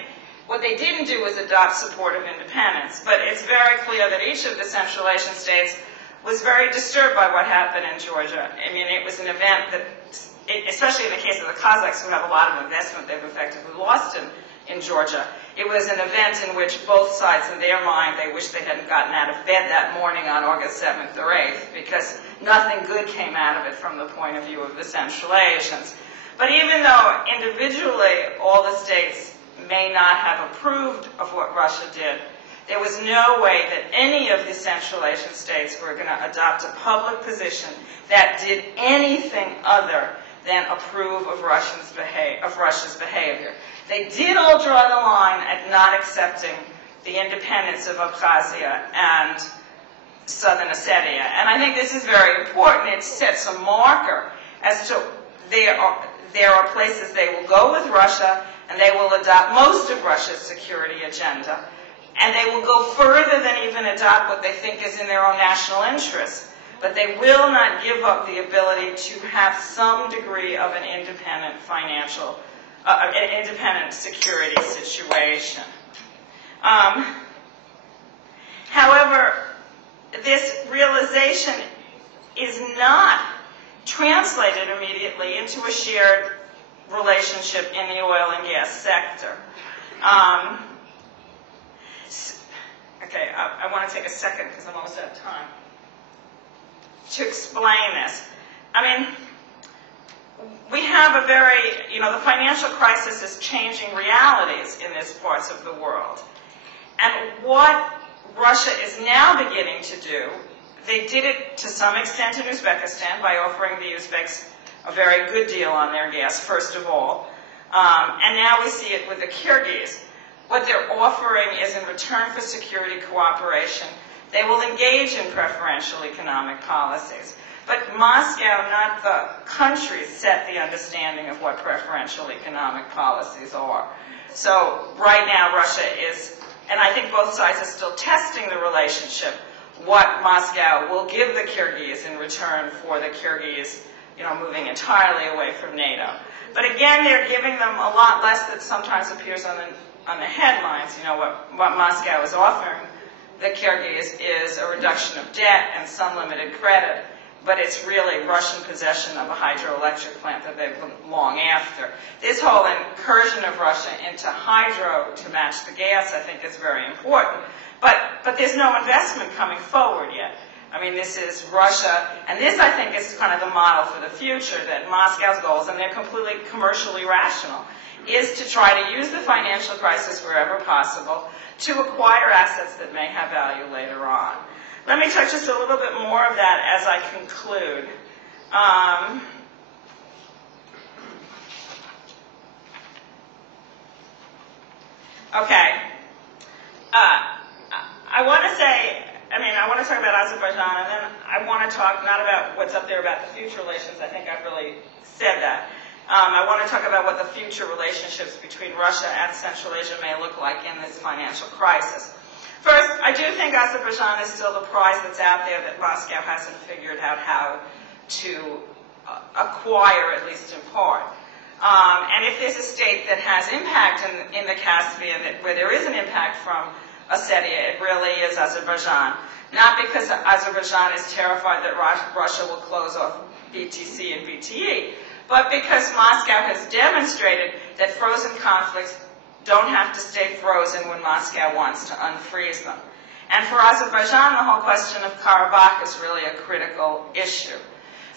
what they didn't do was adopt support of independence, but it's very clear that each of the Central Asian states was very disturbed by what happened in Georgia. I mean, it was an event that, especially in the case of the Kazakhs, who have a lot of investment they've effectively lost in Georgia, it was an event in which both sides, in their mind, they wish they hadn't gotten out of bed that morning on August 7th or 8th, because nothing good came out of it from the point of view of the Central Asians. But even though individually all the states may not have approved of what Russia did, there was no way that any of the Central Asian states were going to adopt a public position that did anything other than approve of Russia's behavior. They did all draw the line at not accepting the independence of Abkhazia and Southern Ossetia. And I think this is very important. It sets a marker as to there are places they will go with Russia, and they will adopt most of Russia's security agenda. And they will go further than even adopt what they think is in their own national interest. But they will not give up the ability to have some degree of an independent independent security situation. However, this realization is not translated immediately into a shared relationship in the oil and gas sector. Okay, I want to take a second because I'm almost out of time to explain this. I mean, we have a very, the financial crisis is changing realities in these parts of the world. And what Russia is now beginning to do, they did it to some extent in Uzbekistan by offering the Uzbeks a very good deal on their gas, first of all. And now we see it with the Kyrgyz. What they're offering is in return for security cooperation, they will engage in preferential economic policies. But Moscow, not the country, set the understanding of what preferential economic policies are. So right now Russia is, and I think both sides are still testing the relationship, what Moscow will give the Kyrgyz in return for the Kyrgyz, moving entirely away from NATO. But again, they're giving them a lot less that sometimes appears on the headlines. What Moscow is offering the Kyrgyz is a reduction of debt and some limited credit, but it's really Russian possession of a hydroelectric plant that they've been long after. This whole incursion of Russia into hydro to match the gas, I think, is very important. But there's no investment coming forward yet. I mean, this is Russia, and this, I think, is kind of the model for the future, that Moscow's goals, and they're completely commercially rational, is to try to use the financial crisis wherever possible to acquire assets that may have value later on. Let me touch just a little bit more of that as I conclude. Okay. I want to talk about Azerbaijan, and then I want to talk not about what's up there about the future relations. I think I've really said that. I want to talk about what the future relationships between Russia and Central Asia may look like in this financial crisis. First, I do think Azerbaijan is still the prize that's out there that Moscow hasn't figured out how to acquire, at least in part. And if there's a state that has impact in the Caspian, where there is an impact from Ossetia, it really is Azerbaijan. Not because Azerbaijan is terrified that Russia will close off BTC and BTE, but because Moscow has demonstrated that frozen conflicts don't have to stay frozen when Moscow wants to unfreeze them. And for Azerbaijan, the whole question of Karabakh is really a critical issue.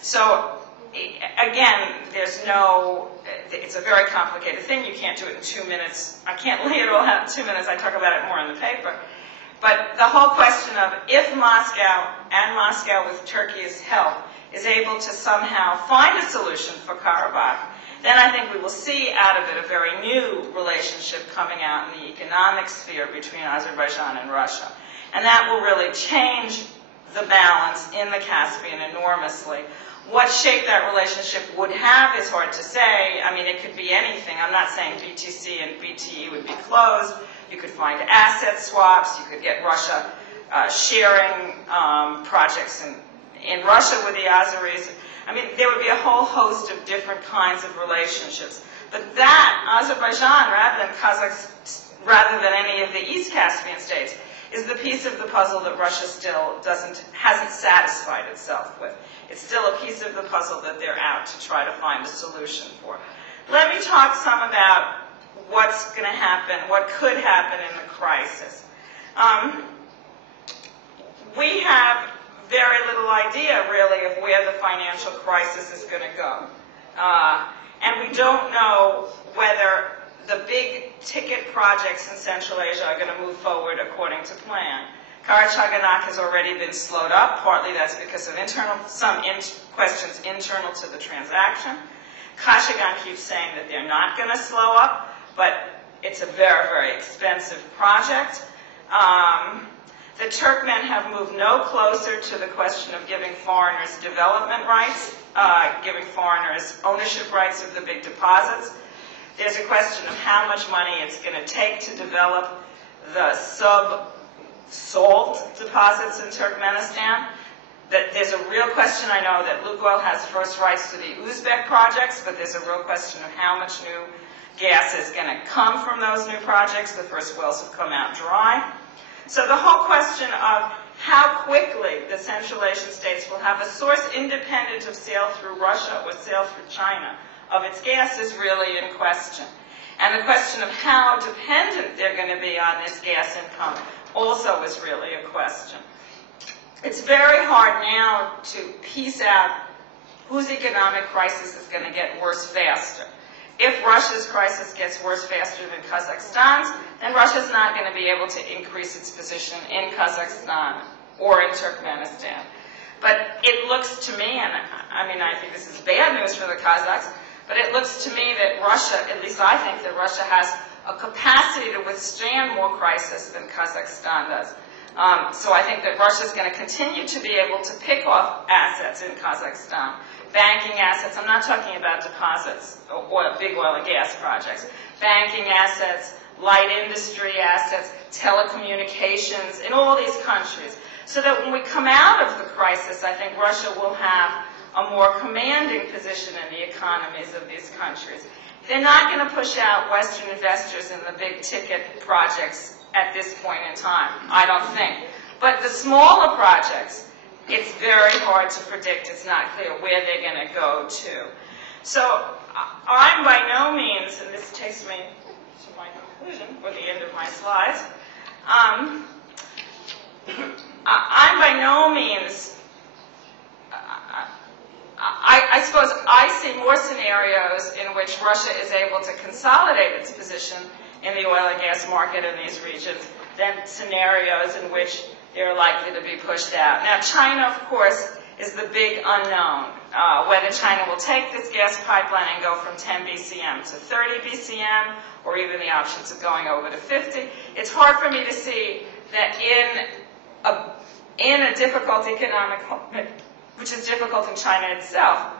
So, again, it's a very complicated thing. You can't do it in 2 minutes. I can't lay it all out in 2 minutes. I talk about it more in the paper. But the whole question of if Moscow, and Moscow with Turkey's help, is able to somehow find a solution for Karabakh, then I think we will see out of it a very new relationship coming out in the economic sphere between Azerbaijan and Russia. And that will really change the balance in the Caspian enormously. What shape that relationship would have is hard to say. I mean, it could be anything. I'm not saying BTC and BTE would be closed. You could find asset swaps. You could get Russia sharing projects in Russia with the Azeris. I mean, there would be a whole host of different kinds of relationships. But that, Azerbaijan, rather than any of the East Caspian states, is the piece of the puzzle that Russia still hasn't satisfied itself with. It's still a piece of the puzzle that they're out to try to find a solution for. Let me talk some about what's going to happen, what could happen in the crisis. We have very little idea, really, of where the financial crisis is going to go. And we don't know whether the big ticket projects in Central Asia are going to move forward according to plan. Karachaganak has already been slowed up. Partly that's because of questions internal to the transaction. Kashagan keeps saying that they're not going to slow up, but it's a very, very expensive project. The Turkmen have moved no closer to the question of giving foreigners development rights, giving foreigners ownership rights of the big deposits. There's a question of how much money it's going to take to develop the sub-salt deposits in Turkmenistan. There's a real question, I know, that Lukoil has first rights to the Uzbek projects, but there's a real question of how much new gas is going to come from those new projects. The first wells have come out dry. So the whole question of how quickly the Central Asian states will have a source independent of sale through Russia or sale through China of its gas is really in question. And the question of how dependent they're going to be on this gas income also is really a question. It's very hard now to piece out whose economic crisis is going to get worse faster. If Russia's crisis gets worse faster than Kazakhstan's, then Russia's not going to be able to increase its position in Kazakhstan or in Turkmenistan. But it looks to me, and I mean, I think this is bad news for the Kazakhs, but it looks to me that Russia, at least I think that Russia has a capacity to withstand more crisis than Kazakhstan does. So I think that Russia's going to continue to be able to pick off assets in Kazakhstan. Banking assets, I'm not talking about deposits, big oil and gas projects. Banking assets, light industry assets, telecommunications in all these countries. So that when we come out of the crisis, I think Russia will have a more commanding position in the economies of these countries. They're not going to push out Western investors in the big ticket projects at this point in time, I don't think. But the smaller projects, it's very hard to predict. It's not clear where they're going to go to. So I'm by no means, and this takes me to my conclusion, or the end of my slides, I'm by no means, I suppose I see more scenarios in which Russia is able to consolidate its position in the oil and gas market in these regions than scenarios in which they're likely to be pushed out. Now, China, of course, is the big unknown. Whether China will take this gas pipeline and go from 10 BCM to 30 BCM, or even the options of going over to 50. It's hard for me to see that in a difficult economic, which is difficult in China itself,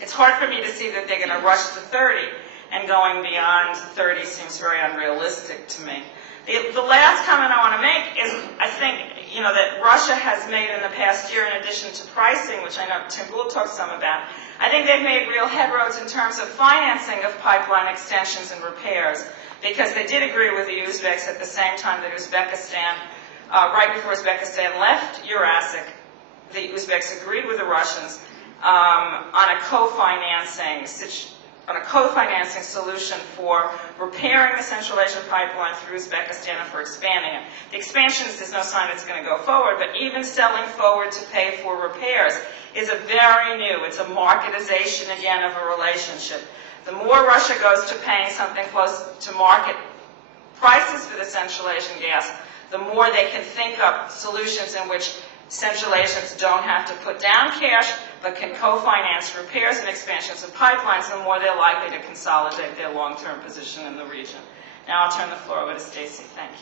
it's hard for me to see that they're going to rush to 30, and going beyond 30 seems very unrealistic to me. The last comment I want to make is, I think, that Russia has made in the past year, in addition to pricing, which I know Tim Gould talked some about, I think they've made real headroads in terms of financing of pipeline extensions and repairs, because they did agree with the Uzbeks at the same time that Uzbekistan, right before Uzbekistan left Eurasic, the Uzbeks agreed with the Russians on a co-financing solution for repairing the Central Asian pipeline through Uzbekistan and for expanding it. The expansions, there's no sign it's going to go forward, but even selling forward to pay for repairs is a very new, it's a marketization again of a relationship. The more Russia goes to paying something close to market prices for the Central Asian gas, the more they can think up solutions in which Central Asians don't have to put down cash, but can co-finance repairs and expansions of pipelines, the more they're likely to consolidate their long-term position in the region. Now I'll turn the floor over to Stacy. Thank you.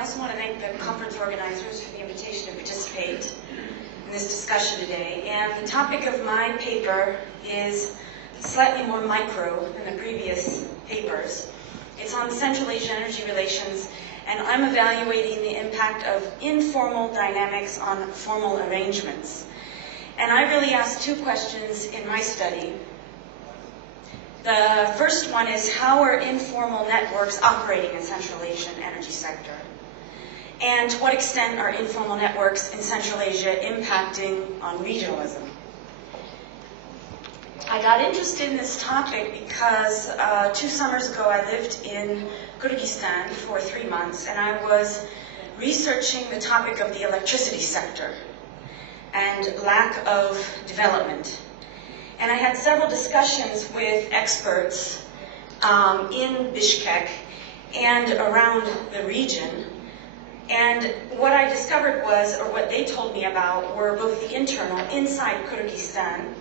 also want to thank the conference organizers for the invitation to participate in this discussion today. And the topic of my paper is slightly more micro than the previous papers. It's on Central Asian energy relations, and I'm evaluating the impact of informal dynamics on formal arrangements. And I really asked two questions in my study. The first one is, how are informal networks operating in Central Asian energy sector? And to what extent are informal networks in Central Asia impacting on regionalism? I got interested in this topic because 2 summers ago I lived in Kyrgyzstan for 3 months, and I was researching the topic of the electricity sector and lack of development. And I had several discussions with experts in Bishkek and around the region. And what I discovered was, or what they told me about, were both the internal, inside Kyrgyzstan,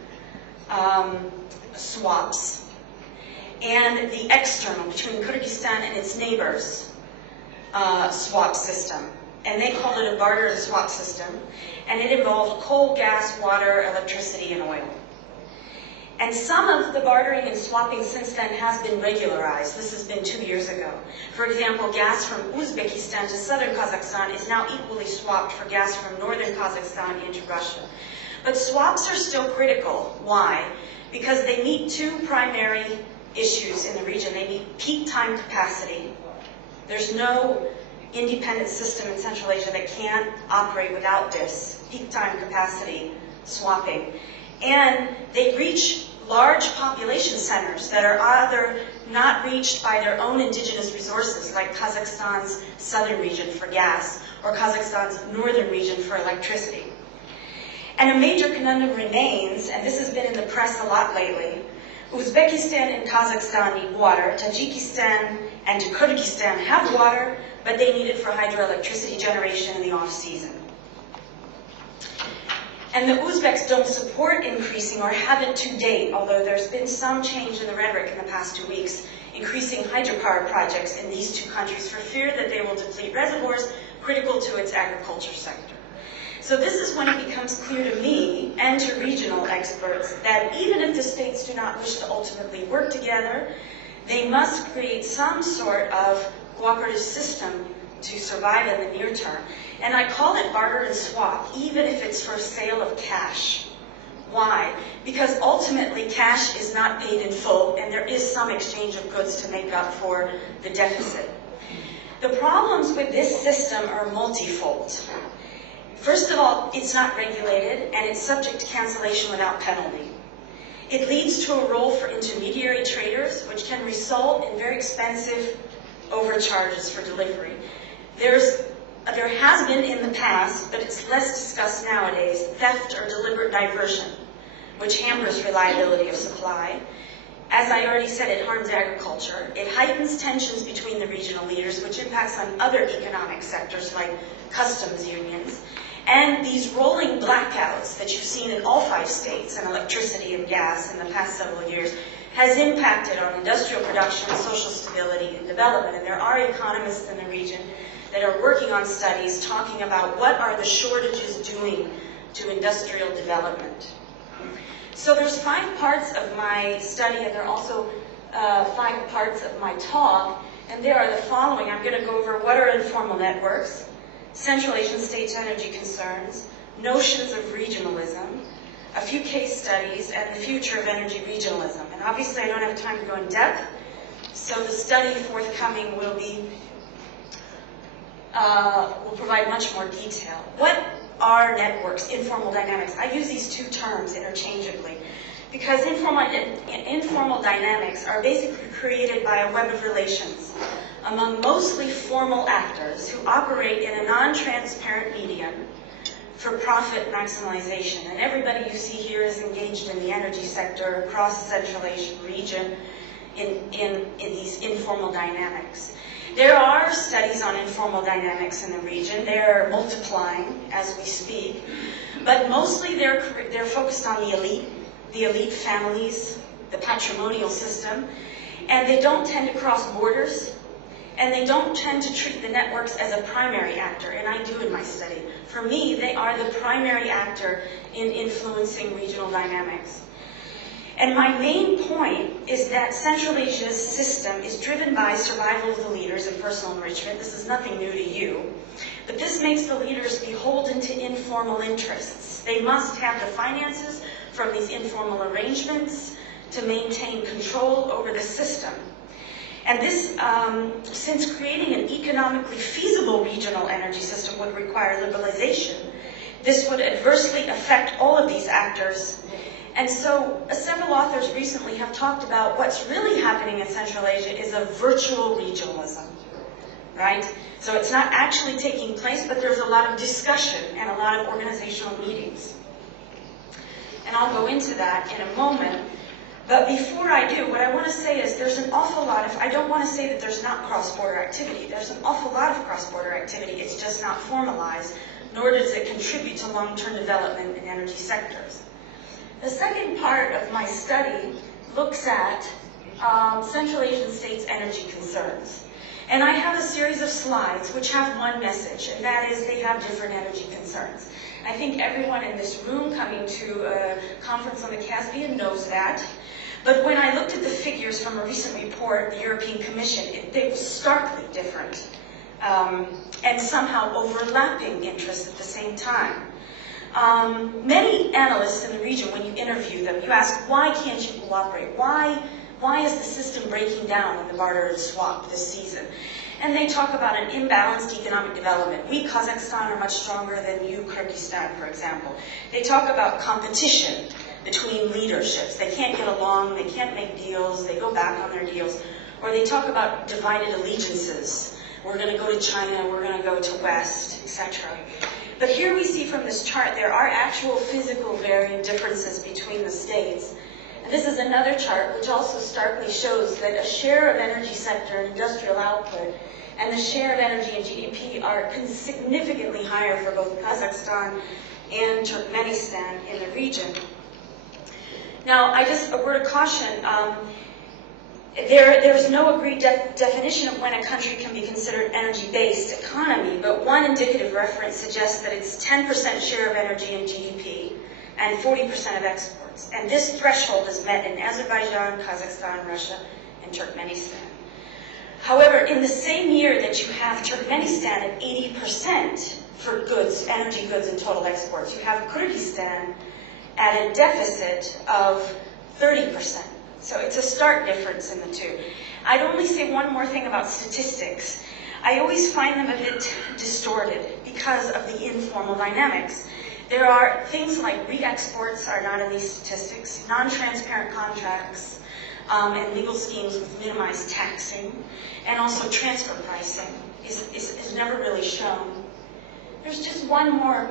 swaps, and the external, between Kyrgyzstan and its neighbors, swap system. And they called it a barter and swap system. And it involved coal, gas, water, electricity, and oil. And some of the bartering and swapping since then has been regularized. This has been 2 years ago. For example, gas from Uzbekistan to southern Kazakhstan is now equally swapped for gas from northern Kazakhstan into Russia. But swaps are still critical. Why? Because they meet two primary issues in the region. They meet peak time capacity. There's no independent system in Central Asia that can't operate without this peak time capacity swapping. And they reach large population centers that are either not reached by their own indigenous resources, like Kazakhstan's southern region for gas, or Kazakhstan's northern region for electricity. And a major conundrum remains, and this has been in the press a lot lately. Uzbekistan and Kazakhstan need water. Tajikistan and Kyrgyzstan have water, but they need it for hydroelectricity generation in the off-season. And the Uzbeks don't support increasing, or haven't to date, although there's been some change in the rhetoric in the past 2 weeks, increasing hydropower projects in these two countries for fear that they will deplete reservoirs critical to its agriculture sector. So this is when it becomes clear to me and to regional experts that even if the states do not wish to ultimately work together, they must create some sort of cooperative system to survive in the near term. And I call it barter and swap, even if it's for sale of cash. Why? Because ultimately cash is not paid in full, and there is some exchange of goods to make up for the deficit. The problems with this system are multifold. First of all, it's not regulated, and it's subject to cancellation without penalty. It leads to a role for intermediary traders, which can result in very expensive overcharges for delivery. There has been in the past, but it's less discussed nowadays, theft or deliberate diversion, which hampers reliability of supply. As I already said, it harms agriculture. It heightens tensions between the regional leaders, which impacts on other economic sectors like customs unions. And these rolling blackouts that you've seen in all 5 states in electricity and gas in the past several years has impacted on industrial production, social stability, and development. And there are economists in the region that are working on studies talking about what are the shortages doing to industrial development. So there's 5 parts of my study, and there are also 5 parts of my talk, and they are the following. I'm going to go over what are informal networks, Central Asian states' energy concerns, notions of regionalism, a few case studies, and the future of energy regionalism. And obviously I don't have time to go in depth, so the study forthcoming will provide much more detail. What are networks, informal dynamics? I use these 2 terms interchangeably because informal dynamics are basically created by a web of relations among mostly formal actors who operate in a non-transparent medium for profit maximization. And everybody you see here is engaged in the energy sector across the Central Asian region in these informal dynamics. There are studies on informal dynamics in the region. They're multiplying as we speak, but mostly they're focused on the elite families, the patrimonial system, and they don't tend to cross borders, and they don't tend to treat the networks as a primary actor, and I do in my study. For me, they are the primary actor in influencing regional dynamics. And my main point is that Central Asia's system is driven by survival of the leaders and personal enrichment. This is nothing new to you. But this makes the leaders beholden to informal interests. They must have the finances from these informal arrangements to maintain control over the system. And this, since creating an economically feasible regional energy system would require liberalization, this would adversely affect all of these actors. And so several authors recently have talked about what's really happening in Central Asia is a virtual regionalism, right? So it's not actually taking place, but there's a lot of discussion and a lot of organizational meetings. And I'll go into that in a moment. But before I do, what I want to say is there's an awful lot of, I don't want to say that there's not cross-border activity. There's an awful lot of cross-border activity. It's just not formalized, nor does it contribute to long-term development in energy sectors. The second part of my study looks at Central Asian states' energy concerns. And I have a series of slides which have one message, and that is they have different energy concerns. I think everyone in this room coming to a conference on the Caspian knows that. But when I looked at the figures from a recent report, the European Commission, they were starkly different and somehow overlapping interests at the same time. Many analysts in the region, when you interview them, you ask, why can't you cooperate? Why is the system breaking down in the barter swap this season? And they talk about an imbalanced economic development. We, Kazakhstan, are much stronger than you, Kyrgyzstan, for example. They talk about competition between leaderships. They can't get along, they can't make deals, they go back on their deals. Or they talk about divided allegiances. We're going to go to China, we're going to go to West, etc. But here we see from this chart there are actual physical varying differences between the states. And this is another chart which also starkly shows that a share of energy sector and industrial output and the share of energy in GDP are significantly higher for both Kazakhstan and Turkmenistan in the region. Now, a word of caution. There's no agreed definition of when a country can be considered energy-based economy, but one indicative reference suggests that it's 10% share of energy in GDP and 40% of exports. And this threshold is met in Azerbaijan, Kazakhstan, Russia, and Turkmenistan. However, in the same year that you have Turkmenistan at 80% for goods, energy goods and total exports, you have Kyrgyzstan at a deficit of 30%. So it's a stark difference in the two. I'd only say one more thing about statistics. I always find them a bit distorted because of the informal dynamics. There are things like re-exports are not in these statistics, non-transparent contracts, and legal schemes with minimized taxing, and also transfer pricing is never really shown. There's just one more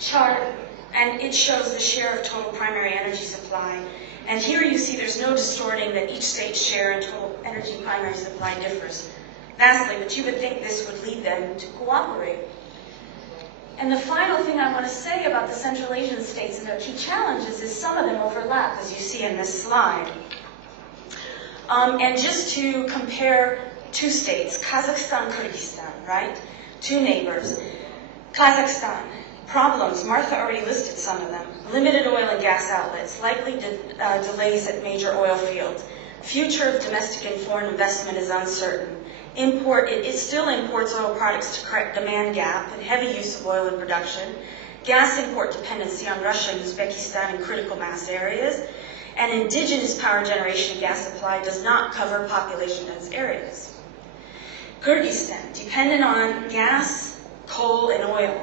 chart, and it shows the share of total primary energy supply. And here you see there's no distorting that each state's share in total energy primary supply differs vastly, but you would think this would lead them to cooperate. And the final thing I want to say about the Central Asian states and their key challenges is some of them overlap, as you see in this slide. And just to compare two states, Kazakhstan, Kyrgyzstan, right? Two neighbors. Kazakhstan. Problems, Martha already listed some of them. Limited oil and gas outlets, likely delays at major oil fields. Future of domestic and foreign investment is uncertain. It still imports oil products to correct demand gap and heavy use of oil in production. Gas import dependency on Russia and Uzbekistan in critical mass areas. And indigenous power generation gas supply does not cover population dense areas. Kyrgyzstan, dependent on gas, coal, and oil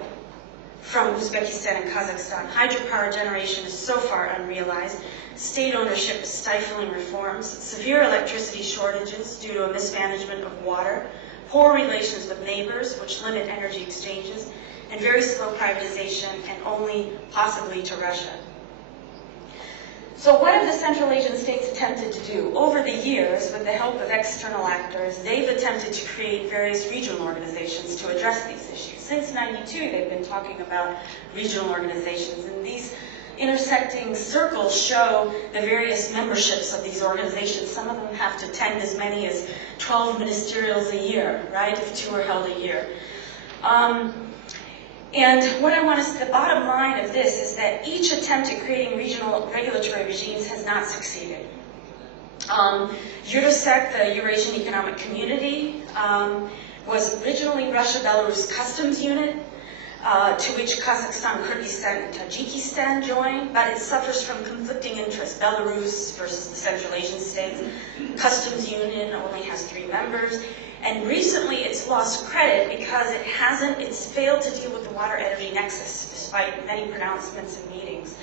from Uzbekistan and Kazakhstan. Hydropower generation is so far unrealized. State ownership is stifling reforms. Severe electricity shortages due to a mismanagement of water. Poor relations with neighbors, which limit energy exchanges. And very slow privatization, and only possibly to Russia. So what have the Central Asian states attempted to do? Over the years, with the help of external actors, they've attempted to create various regional organizations to address these issues. Since '92, they've been talking about regional organizations, and these intersecting circles show the various memberships of these organizations. Some of them have to attend as many as 12 ministerials a year, right, if 2 are held a year. And what I want to, the bottom line of this is that each attempt at creating regional regulatory regimes has not succeeded. Eurosec, the Eurasian Economic Community, was originally Russia-Belarus Customs Unit, to which Kazakhstan, Kyrgyzstan, and Tajikistan joined, but it suffers from conflicting interests. Belarus versus the Central Asian states. Customs Union only has 3 members. And recently it's lost credit because it's failed to deal with the water-energy nexus, despite many pronouncements and meetings.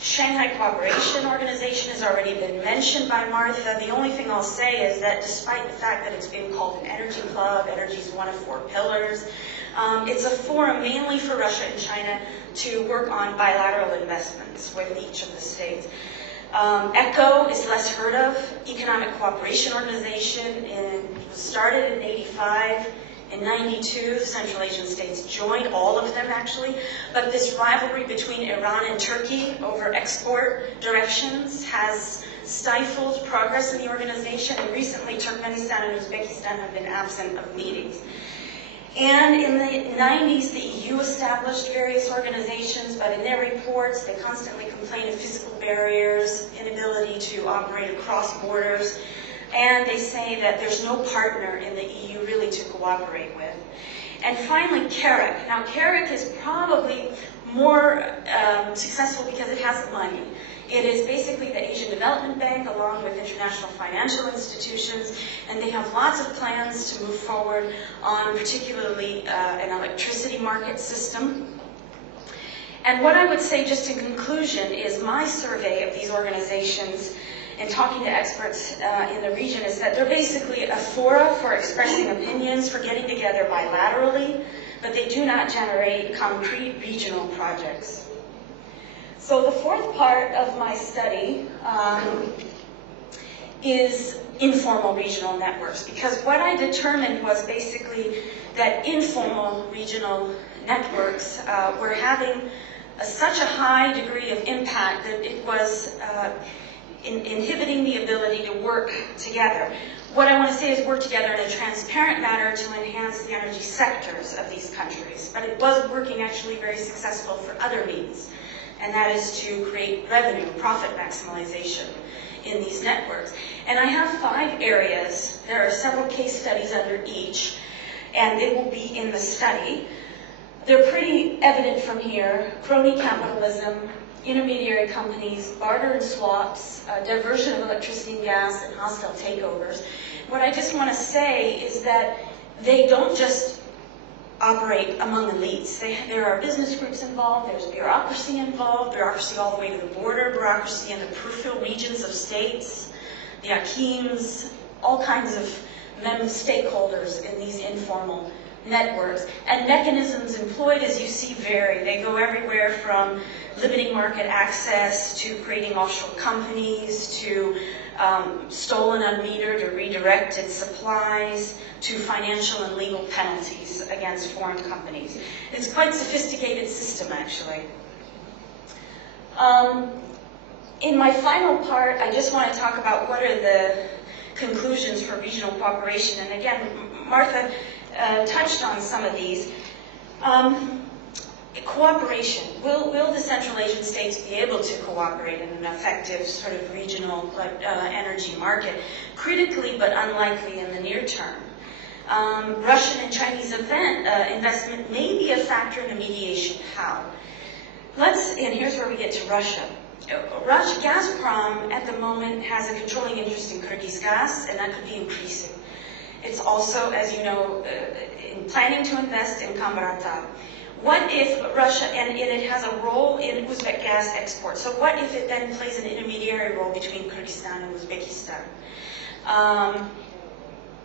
Shanghai Cooperation Organization has already been mentioned by Martha. The only thing I'll say is that despite the fact that it's been called an energy club, energy is one of 4 pillars, it's a forum mainly for Russia and China to work on bilateral investments with each of the states. ECHO is less heard of, Economic Cooperation Organization, it was started in '85. In '92, the Central Asian states joined, all of them actually, but this rivalry between Iran and Turkey over export directions has stifled progress in the organization, and recently Turkmenistan and Uzbekistan have been absent of meetings. And in the 90s, the EU established various organizations, but in their reports, they constantly complain of physical barriers, inability to operate across borders, and they say that there's no partner in the EU really to cooperate with. And finally, CARIC. Now, CARIC is probably more successful because it has money. It is basically the Asian Development Bank along with international financial institutions, and they have lots of plans to move forward on particularly an electricity market system. And what I would say just in conclusion is my survey of these organizations and talking to experts in the region is that they're basically a fora for expressing opinions, for getting together bilaterally, but they do not generate concrete regional projects. So the 4th part of my study is informal regional networks, because what I determined was basically that informal regional networks were having such a high degree of impact that it was inhibiting the ability to work together. What I want to say is work together in a transparent manner to enhance the energy sectors of these countries. But it was working actually very successful for other means, and that is to create revenue, profit maximization in these networks. And I have 5 areas. There are several case studies under each, and they will be in the study. They're pretty evident from here: crony capitalism, intermediary companies, barter and swaps, diversion of electricity and gas, and hostile takeovers. What I just want to say is that they don't just operate among elites. There are business groups involved, there's bureaucracy involved, bureaucracy all the way to the border, bureaucracy in the peripheral regions of states, the Akims, all kinds of stakeholders in these informal networks. And mechanisms employed, as you see, vary. They go everywhere from limiting market access to creating offshore companies to stolen, unmetered, or redirected supplies to financial and legal penalties against foreign companies. It's quite a sophisticated system, actually. In my final part, I just want to talk about what are the conclusions for regional cooperation. And again, Martha touched on some of these. Cooperation. Will the Central Asian states be able to cooperate in an effective sort of regional energy market? Critically, but unlikely in the near term. Russian and Chinese investment may be a factor in the mediation. How? And here's where we get to Russia. Gazprom at the moment has a controlling interest in Kyrgyzgas, and that could be increasing. It's also, as you know, planning to invest in Kambarata. What if Russia, and it has a role in Uzbek gas exports, so what if it then plays an intermediary role between Kyrgyzstan and Uzbekistan?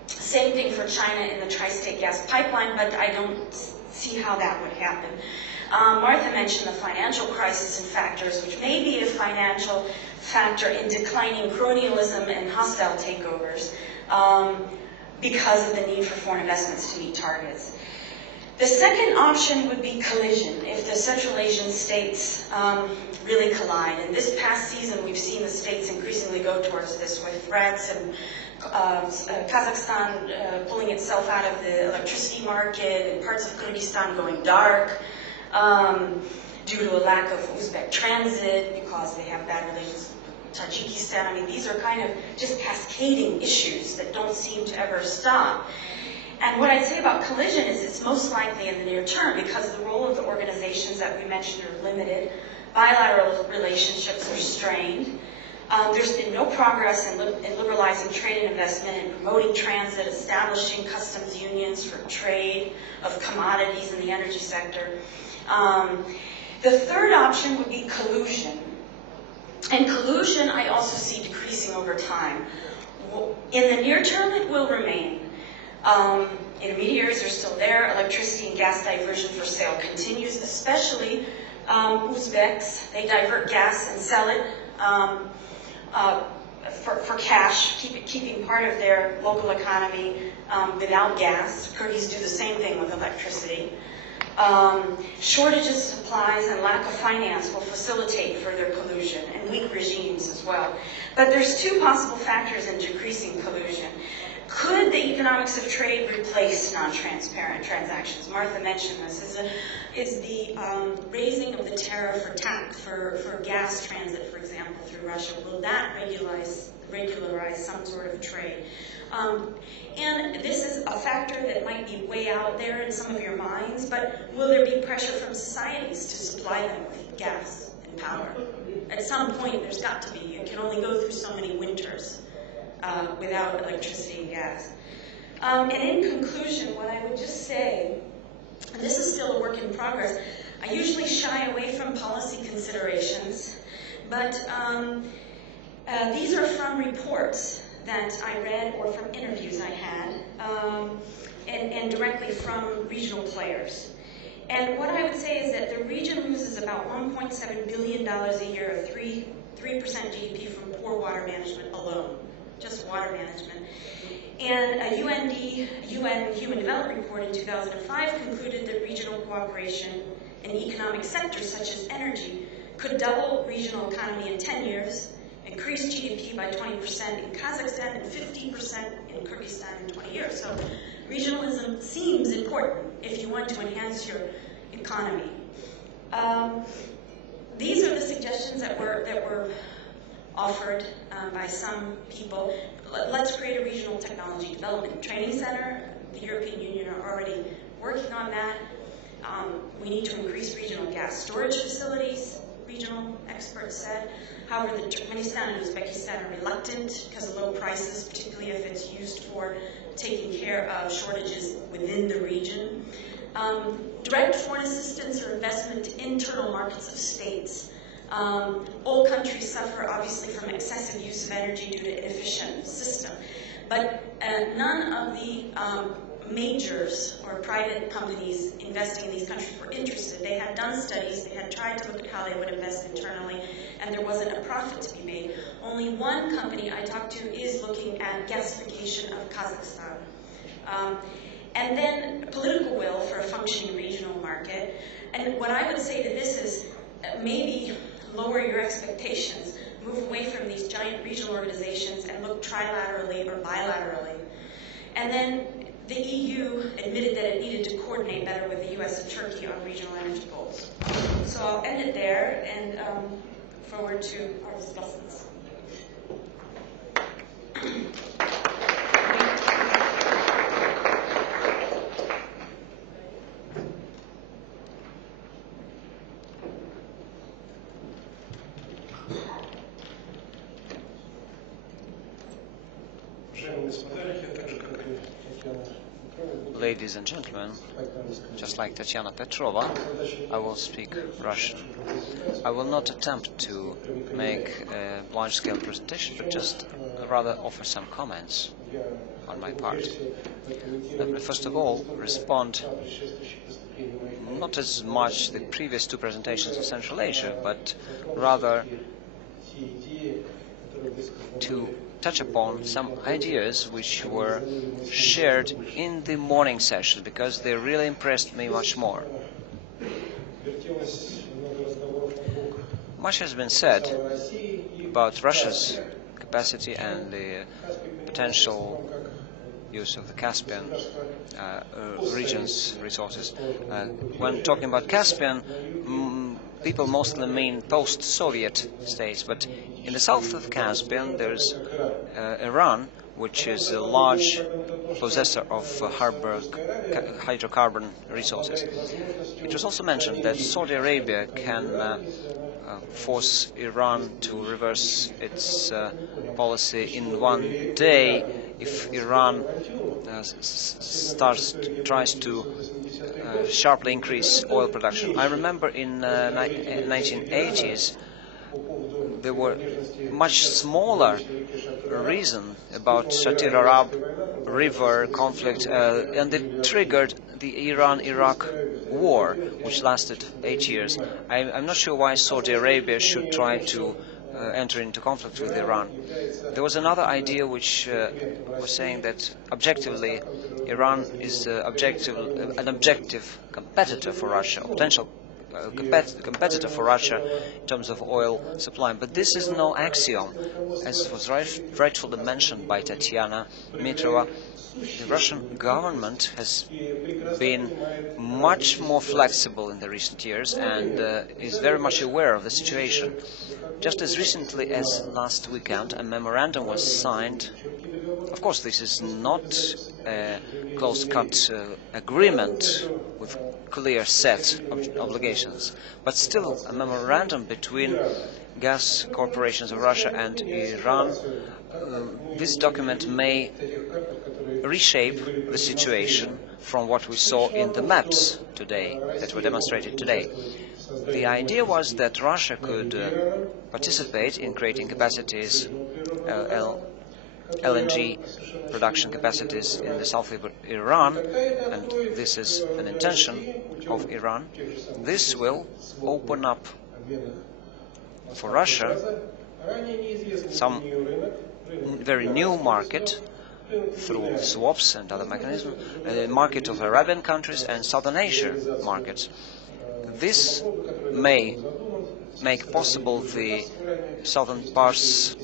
Same thing for China in the tri-state gas pipeline, but I don't see how that would happen. Martha mentioned the financial crisis and factors, which may be a financial factor in declining cronyism and hostile takeovers because of the need for foreign investments to meet targets. The second option would be collision, if the Central Asian states really collide. And this past season, we've seen the states increasingly go towards this, with threats and Kazakhstan pulling itself out of the electricity market, and parts of Kyrgyzstan going dark due to a lack of Uzbek transit because they have bad relations with Tajikistan. I mean, these are kind of just cascading issues that don't seem to ever stop. And what I'd say about collision is it's most likely in the near term because the role of the organizations that we mentioned are limited. Bilateral relationships are strained. There's been no progress in liberalizing trade and investment and promoting transit, establishing customs unions for trade of commodities in the energy sector. The third option would be collusion. And collusion I also see decreasing over time. In the near term, it will remain. Intermediaries are still there. Electricity and gas diversion for sale continues, especially Uzbeks. They divert gas and sell it for cash, keeping part of their local economy without gas. Kyrgyz do the same thing with electricity. Shortages of supplies and lack of finance will facilitate further collusion, and weak regimes as well. But there's two possible factors in decreasing collusion. Could the economics of trade replace non-transparent transactions? Martha mentioned this. Is the raising of the tariff or tax for gas transit, for example, through Russia, will that regularize some sort of trade? And this is a factor that might be way out there in some of your minds, but will there be pressure from societies to supply them with gas and power? At some point, there's got to be. You can only go through so many winters without electricity and gas. And in conclusion, what I would just say, and this is still a work in progress, I usually shy away from policy considerations, but these are from reports that I read or from interviews I had, and directly from regional players. And what I would say is that the region loses about $1.7 billion a year of 3% GDP from poor water management alone, just water management. And a UN Human Development Report in 2005 concluded that regional cooperation in economic sectors such as energy could double regional economy in 10 years, increase GDP by 20% in Kazakhstan and 15% in Kyrgyzstan in 20 years. So regionalism seems important if you want to enhance your economy. These are the suggestions that were offered by some people. Let's create a regional technology development training center. The European Union are already working on that. We need to increase regional gas storage facilities, regional experts said. However, Turkmenistan and Uzbekistan are reluctant because of low prices, particularly if it's used for taking care of shortages within the region. Direct foreign assistance or investment to internal markets of states. All countries suffer, obviously, from excessive use of energy due to inefficient system. But none of the majors or private companies investing in these countries were interested. They had done studies, they had tried to look at how they would invest internally, and there wasn't a profit to be made. Only one company I talked to is looking at gasification of Kazakhstan. And then political will for a functioning regional market. And what I would say to this is maybe lower your expectations, move away from these giant regional organizations and look trilaterally or bilaterally. And then the EU admitted that it needed to coordinate better with the US and Turkey on regional energy goals. So I'll end it there and forward to our discussants. Ladies and gentlemen, just like Tatiana Petrova, I will speak Russian. I will not attempt to make a large-scale presentation, but just rather offer some comments on my part. Let me first of all respond not as much the previous two presentations on Central Asia, but rather to touch upon some ideas which were shared in the morning session, because they really impressed me much more. Much has been said about Russia's capacity and the potential use of the Caspian region's resources. When talking about Caspian, people mostly mean post-Soviet states, but in the south of Caspian there's Iran, which is a large possessor of hydrocarbon resources. It was also mentioned that Saudi Arabia can force Iran to reverse its policy in one day if Iran tries to sharply increase oil production. I remember in 1980s there were much smaller reason about Shatir Arab River conflict, and it triggered the Iran-Iraq war, which lasted 8 years. I'm not sure why Saudi Arabia should try to enter into conflict with Iran. There was another idea which was saying that objectively Iran is an objective competitor for Russia, a potential competitor for Russia in terms of oil supply. But this is no axiom. As was rightfully mentioned by Tatiana Mitrova, the Russian government has been much more flexible in the recent years and is very much aware of the situation. Just as recently as last weekend, a memorandum was signed. Of course, this is not a close-cut agreement with clear set of obligations, but still a memorandum between gas corporations of Russia and Iran. This document may reshape the situation from what we saw in the maps today, that were demonstrated today. The idea was that Russia could participate in creating capacities, LNG production capacities in the south of Iran, and this is an intention of Iran. This will open up for Russia some very new market through swaps and other mechanisms, a market of Arabian countries and Southern Asia markets. This may make possible the Southern Pars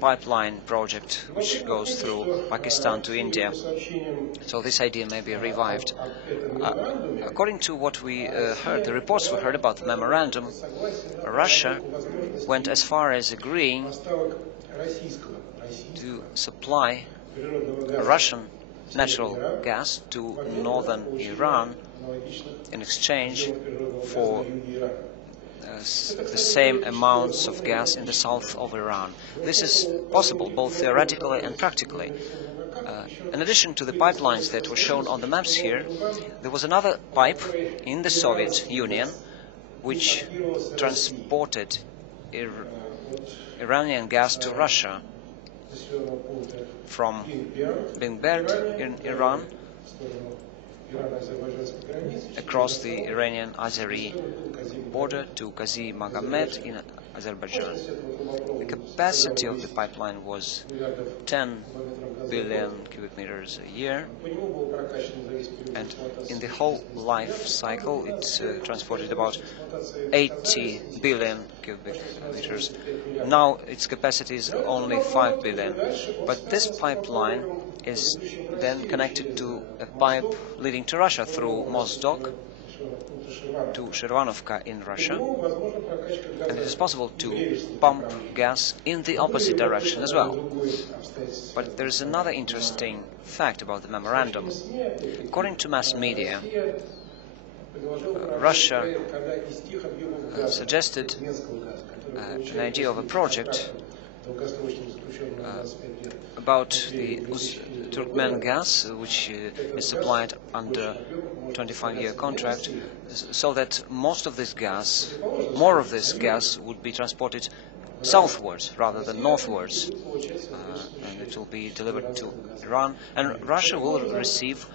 pipeline project, which goes through Pakistan to India. So this idea may be revived. According to what we heard, the reports we heard about the memorandum, Russia went as far as agreeing to supply Russian natural gas to northern Iran in exchange for the same amounts of gas in the south of Iran. This is possible both theoretically and practically. In addition to the pipelines that were shown on the maps here, there was another pipe in the Soviet Union which transported Iranian gas to Russia from Bingberd in Iran across the Iranian-Azeri border to Qazi Magomed in Azerbaijan. The capacity of the pipeline was 10 billion cubic meters a year, and in the whole life cycle it transported about 80 billion cubic meters. Now its capacity is only 5 billion, but this pipeline is then connected to a pipe leading to Russia through Mozdok to Shirvanovka in Russia, and it is possible to pump gas in the opposite direction as well. But there is another interesting fact about the memorandum. According to mass media, Russia suggested an idea of a project about the Turkmen gas, which is supplied under 25-year contract, so that most of this gas, more of this gas, would be transported southwards rather than northwards, and it will be delivered to Iran, and Russia will receive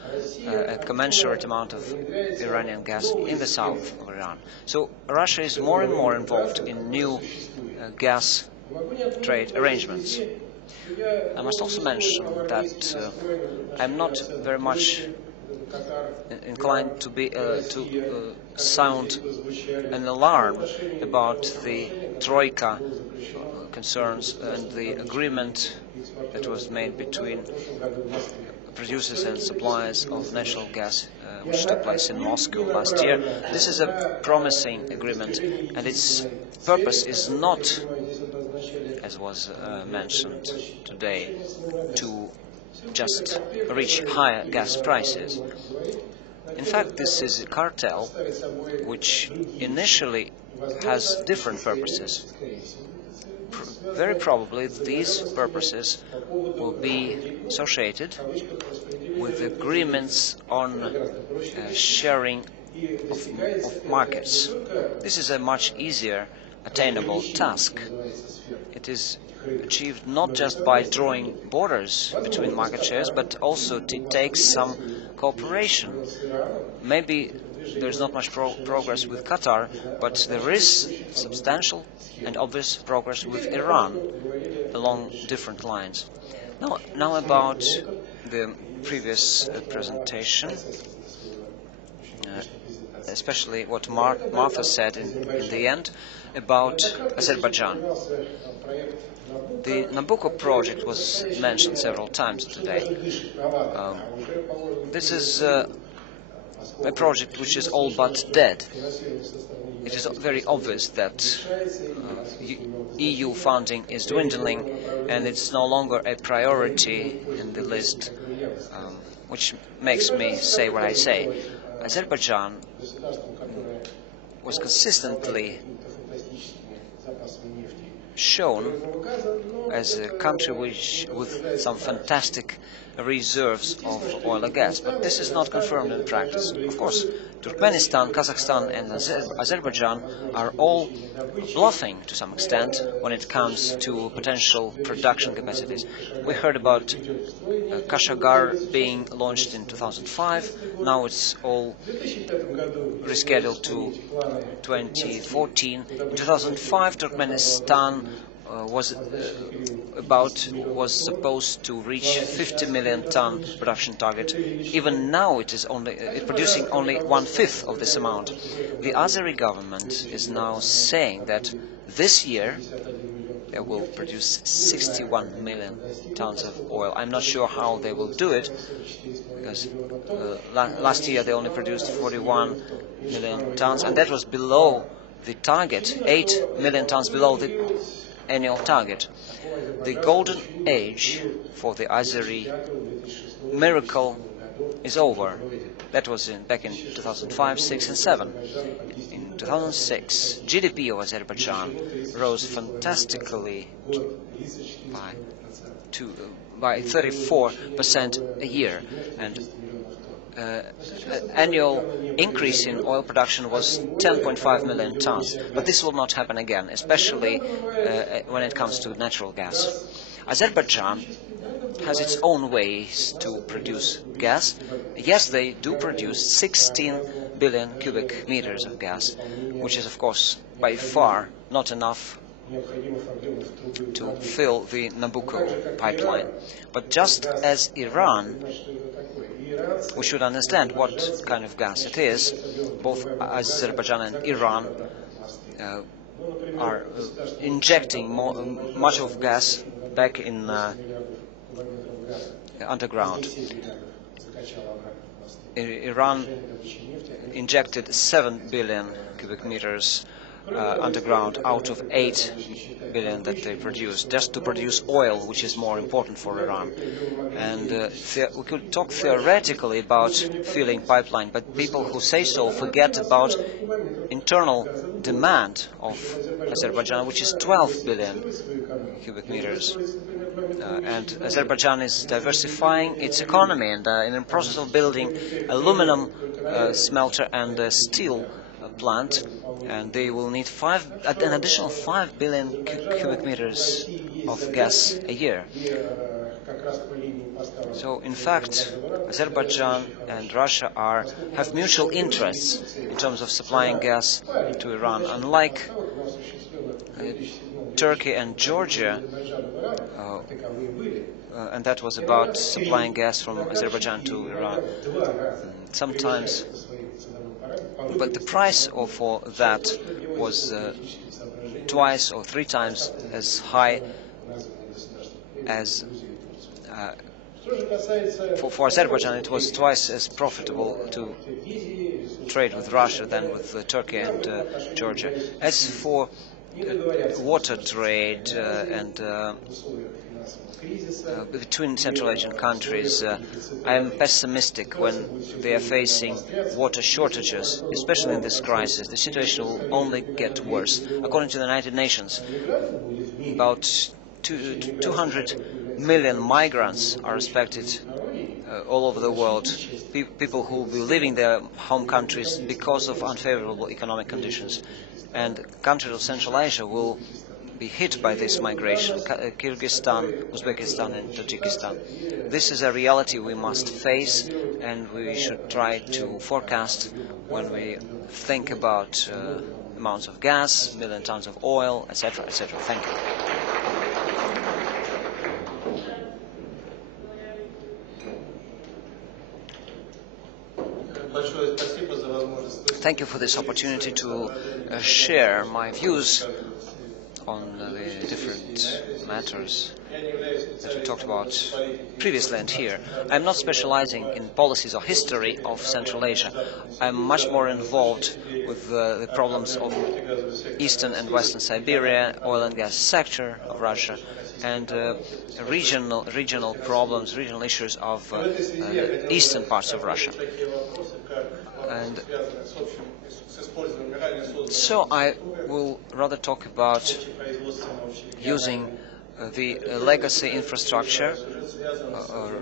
a commensurate amount of Iranian gas in the south of Iran. So Russia is more and more involved in new gas trade arrangements. I must also mention that I'm not very much inclined to sound an alarm about the Troika concerns and the agreement that was made between producers and suppliers of natural gas, which took place in Moscow last year. This is a promising agreement, and its purpose is not, as was mentioned today, to just reach higher gas prices. In fact, this is a cartel which initially has different purposes. Very probably these purposes will be associated with agreements on sharing of markets. This is a much easier attainable task. It is achieved not just by drawing borders between market shares, but also it takes some cooperation. Maybe there's not much progress with Qatar, but there is substantial and obvious progress with Iran along different lines. Now about the previous presentation, especially what Martha said in the end about Azerbaijan. The Nabucco project was mentioned several times today. This is a project which is all but dead. It is very obvious that EU funding is dwindling, and it's no longer a priority in the list, which makes me say what I say. Azerbaijan was consistently shown as a country with some fantastic reserves of oil and gas, but this is not confirmed in practice. Of course, Turkmenistan, Kazakhstan and Azerbaijan are all bluffing to some extent when it comes to potential production capacities. We heard about Kashagar being launched in 2005, now it's all rescheduled to 2014. In 2005, Turkmenistan was supposed to reach 50 million ton production target. Even now it is producing only 1/5 of this amount. The Azeri government is now saying that this year they will produce 61 million tons of oil. I'm not sure how they will do it, because last year they only produced 41 million tons, and that was below the target, 8 million tons below the annual target. The golden age for the Azeri miracle is over. That was back in 2005, 6 and 7. In 2006, GDP of Azerbaijan rose fantastically by 34% a year, and annual increase in oil production was 10.5 million tons. But this will not happen again, especially when it comes to natural gas. Azerbaijan has its own ways to produce gas. Yes, they do produce 16 billion cubic meters of gas, which is, of course, by far not enough to fill the Nabucco pipeline. But just as Iran, we should understand what kind of gas it is. Both Azerbaijan and Iran are injecting much of gas back in underground. Iran injected 7 billion cubic meters underground out of 8 billion that they produced, just to produce oil, which is more important for Iran. And we could talk theoretically about filling pipeline, but people who say so forget about internal demand of Azerbaijan, which is 12 billion cubic meters. And Azerbaijan is diversifying its economy and in the process of building aluminum smelter and steel plant, and they will need an additional 5 billion cubic meters of gas a year. So, in fact, Azerbaijan and Russia have mutual interests in terms of supplying gas to Iran. Unlike Turkey and Georgia, and that was about supplying gas from Azerbaijan to Iran. Sometimes, but the price for that was twice or three times as high as for Azerbaijan. It was twice as profitable to trade with Russia than with Turkey and Georgia. As for water trade and between Central Asian countries, I am pessimistic when they are facing water shortages, especially in this crisis. The situation will only get worse. According to the United Nations, about 200 million migrants are expected all over the world, people who will be leaving their home countries because of unfavorable economic conditions. And countries of Central Asia will be hit by this migration: Kyrgyzstan, Uzbekistan and Tajikistan. This is a reality we must face, and we should try to forecast when we think about amounts of gas, million tons of oil, etc., etc. Thank you. Thank you for this opportunity to share my views on the different matters that we talked about previously and here. I'm not specializing in policies or history of Central Asia. I'm much more involved with the problems of Eastern and Western Siberia, oil and gas sector of Russia, and regional problems, regional issues of eastern parts of Russia. And so I will rather talk about using the legacy infrastructure,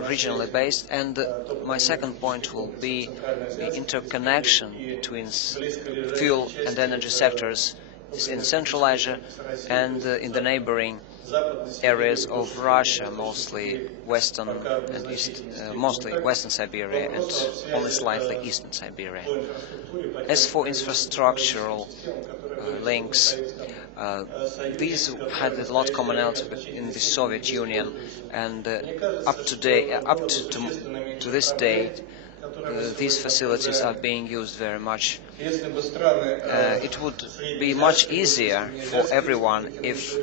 regionally based, and my second point will be the interconnection between fuel and energy sectors in Central Asia and in the neighboring areas of Russia, mostly Western and East, mostly Western Siberia and only slightly Eastern Siberia. As for infrastructural links, these had a lot of commonality in the Soviet Union, and up to this date, these facilities are being used very much. It would be much easier for everyone if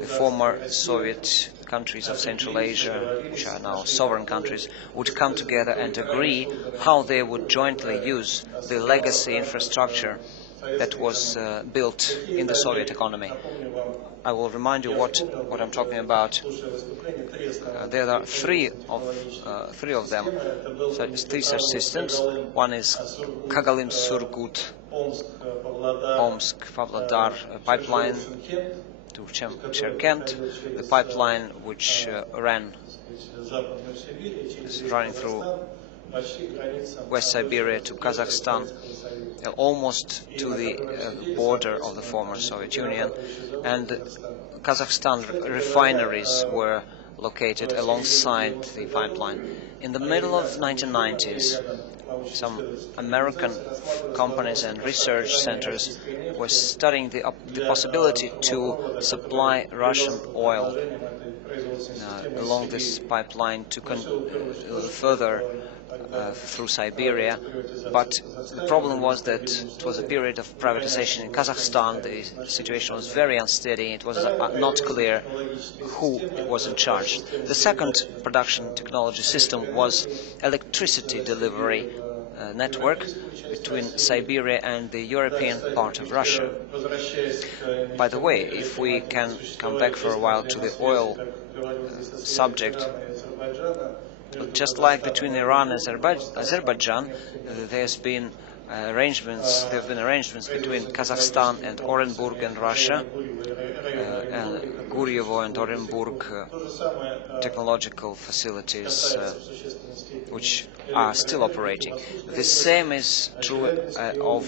the former Soviet countries of Central Asia, which are now sovereign countries, would come together and agree how they would jointly use the legacy infrastructure that was built in the Soviet economy. I will remind you what I'm talking about. There are three of them, three such systems. One is Kogalym-Surgut, Omsk-Pavlodar pipeline to Cherkent, the pipeline which is running through West Siberia to Kazakhstan, almost to the border of the former Soviet Union, and Kazakhstan refineries were located alongside the pipeline. In the middle of 1990s, some American companies and research centers were studying the possibility to supply Russian oil along this pipeline to further through Siberia, but the problem was that it was a period of privatization in Kazakhstan. The situation was very unsteady. It was not clear who was in charge. The second production technology system was electricity delivery network between Siberia and the European part of Russia. By the way, if we can come back for a while to the oil subject, just like between Iran and Azerbaijan, there have been arrangements between Kazakhstan and Orenburg and Russia, and Guryevo and Orenburg technological facilities which are still operating. The same is true of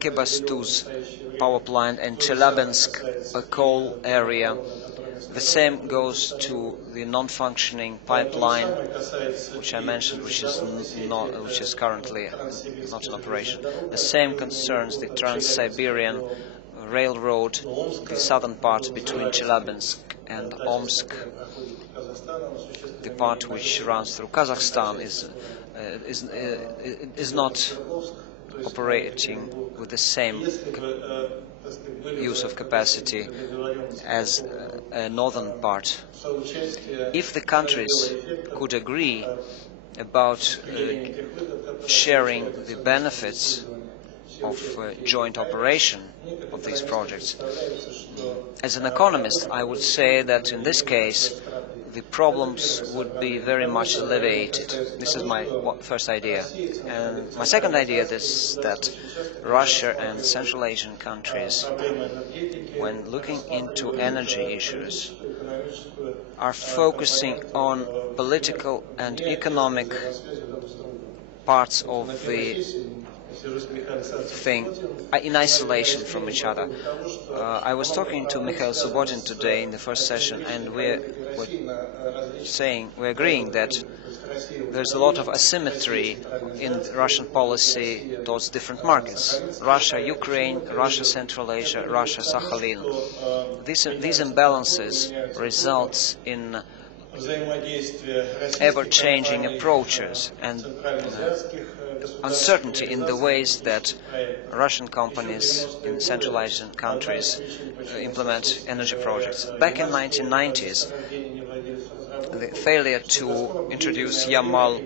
Kebastuz power plant and Chelyabinsk coal area. The same goes to the non-functioning pipeline, which I mentioned, which is currently not in operation. The same concerns the Trans-Siberian Railroad, the southern part between Chelyabinsk and Omsk, the part which runs through Kazakhstan is not operating with the same use of capacity as a northern part. If the countries could agree about sharing the benefits of joint operation of these projects, as an economist, I would say that in this case the problems would be very much alleviated. This is my first idea. And my second idea is that Russia and Central Asian countries, when looking into energy issues, are focusing on political and economic parts of the thing in isolation from each other. I was talking to Mikhail Subotin today in the first session, and we're agreeing that there's a lot of asymmetry in Russian policy towards different markets. Russia, Ukraine, Russia, Central Asia, Russia, Sakhalin. These imbalances results in ever-changing approaches and uncertainty in the ways that Russian companies in Central Asian countries implement energy projects. Back in the 1990s, the failure to introduce Yamal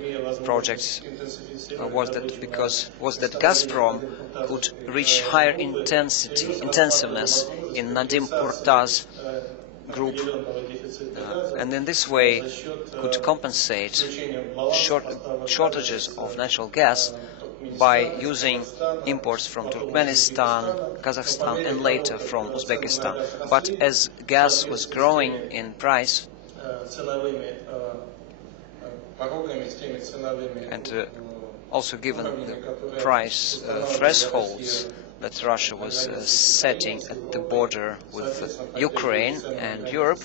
projects was that Gazprom could reach higher intensiveness in Nadim Urtaz group, and in this way could compensate shortages of natural gas by using imports from Turkmenistan, Kazakhstan, and later from Uzbekistan. But as gas was growing in price, and also given the price thresholds that Russia was setting at the border with Ukraine and Europe,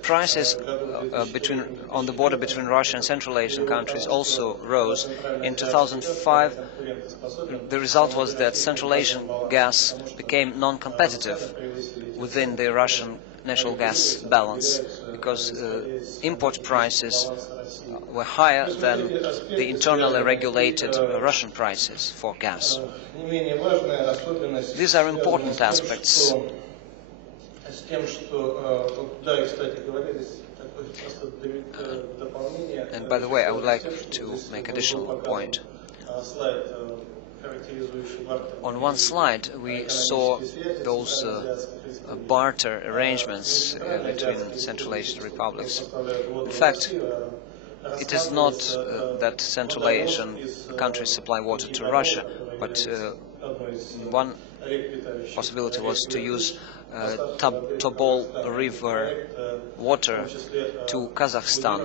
prices on the border between Russia and Central Asian countries also rose. In 2005, the result was that Central Asian gas became non-competitive within the Russian natural gas balance, because import prices were higher than the internally regulated Russian prices for gas. These are important aspects. And by the way, I would like to make an additional point. On one slide, we saw those barter arrangements between Central Asian republics. In fact, it is not that Central Asian countries supply water to Russia, but one possibility was to use Tobol River water to Kazakhstan,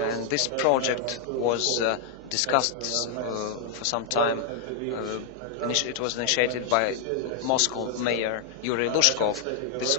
and this project was discussed for some time. It was initiated by Moscow Mayor Yuri Lushkov. This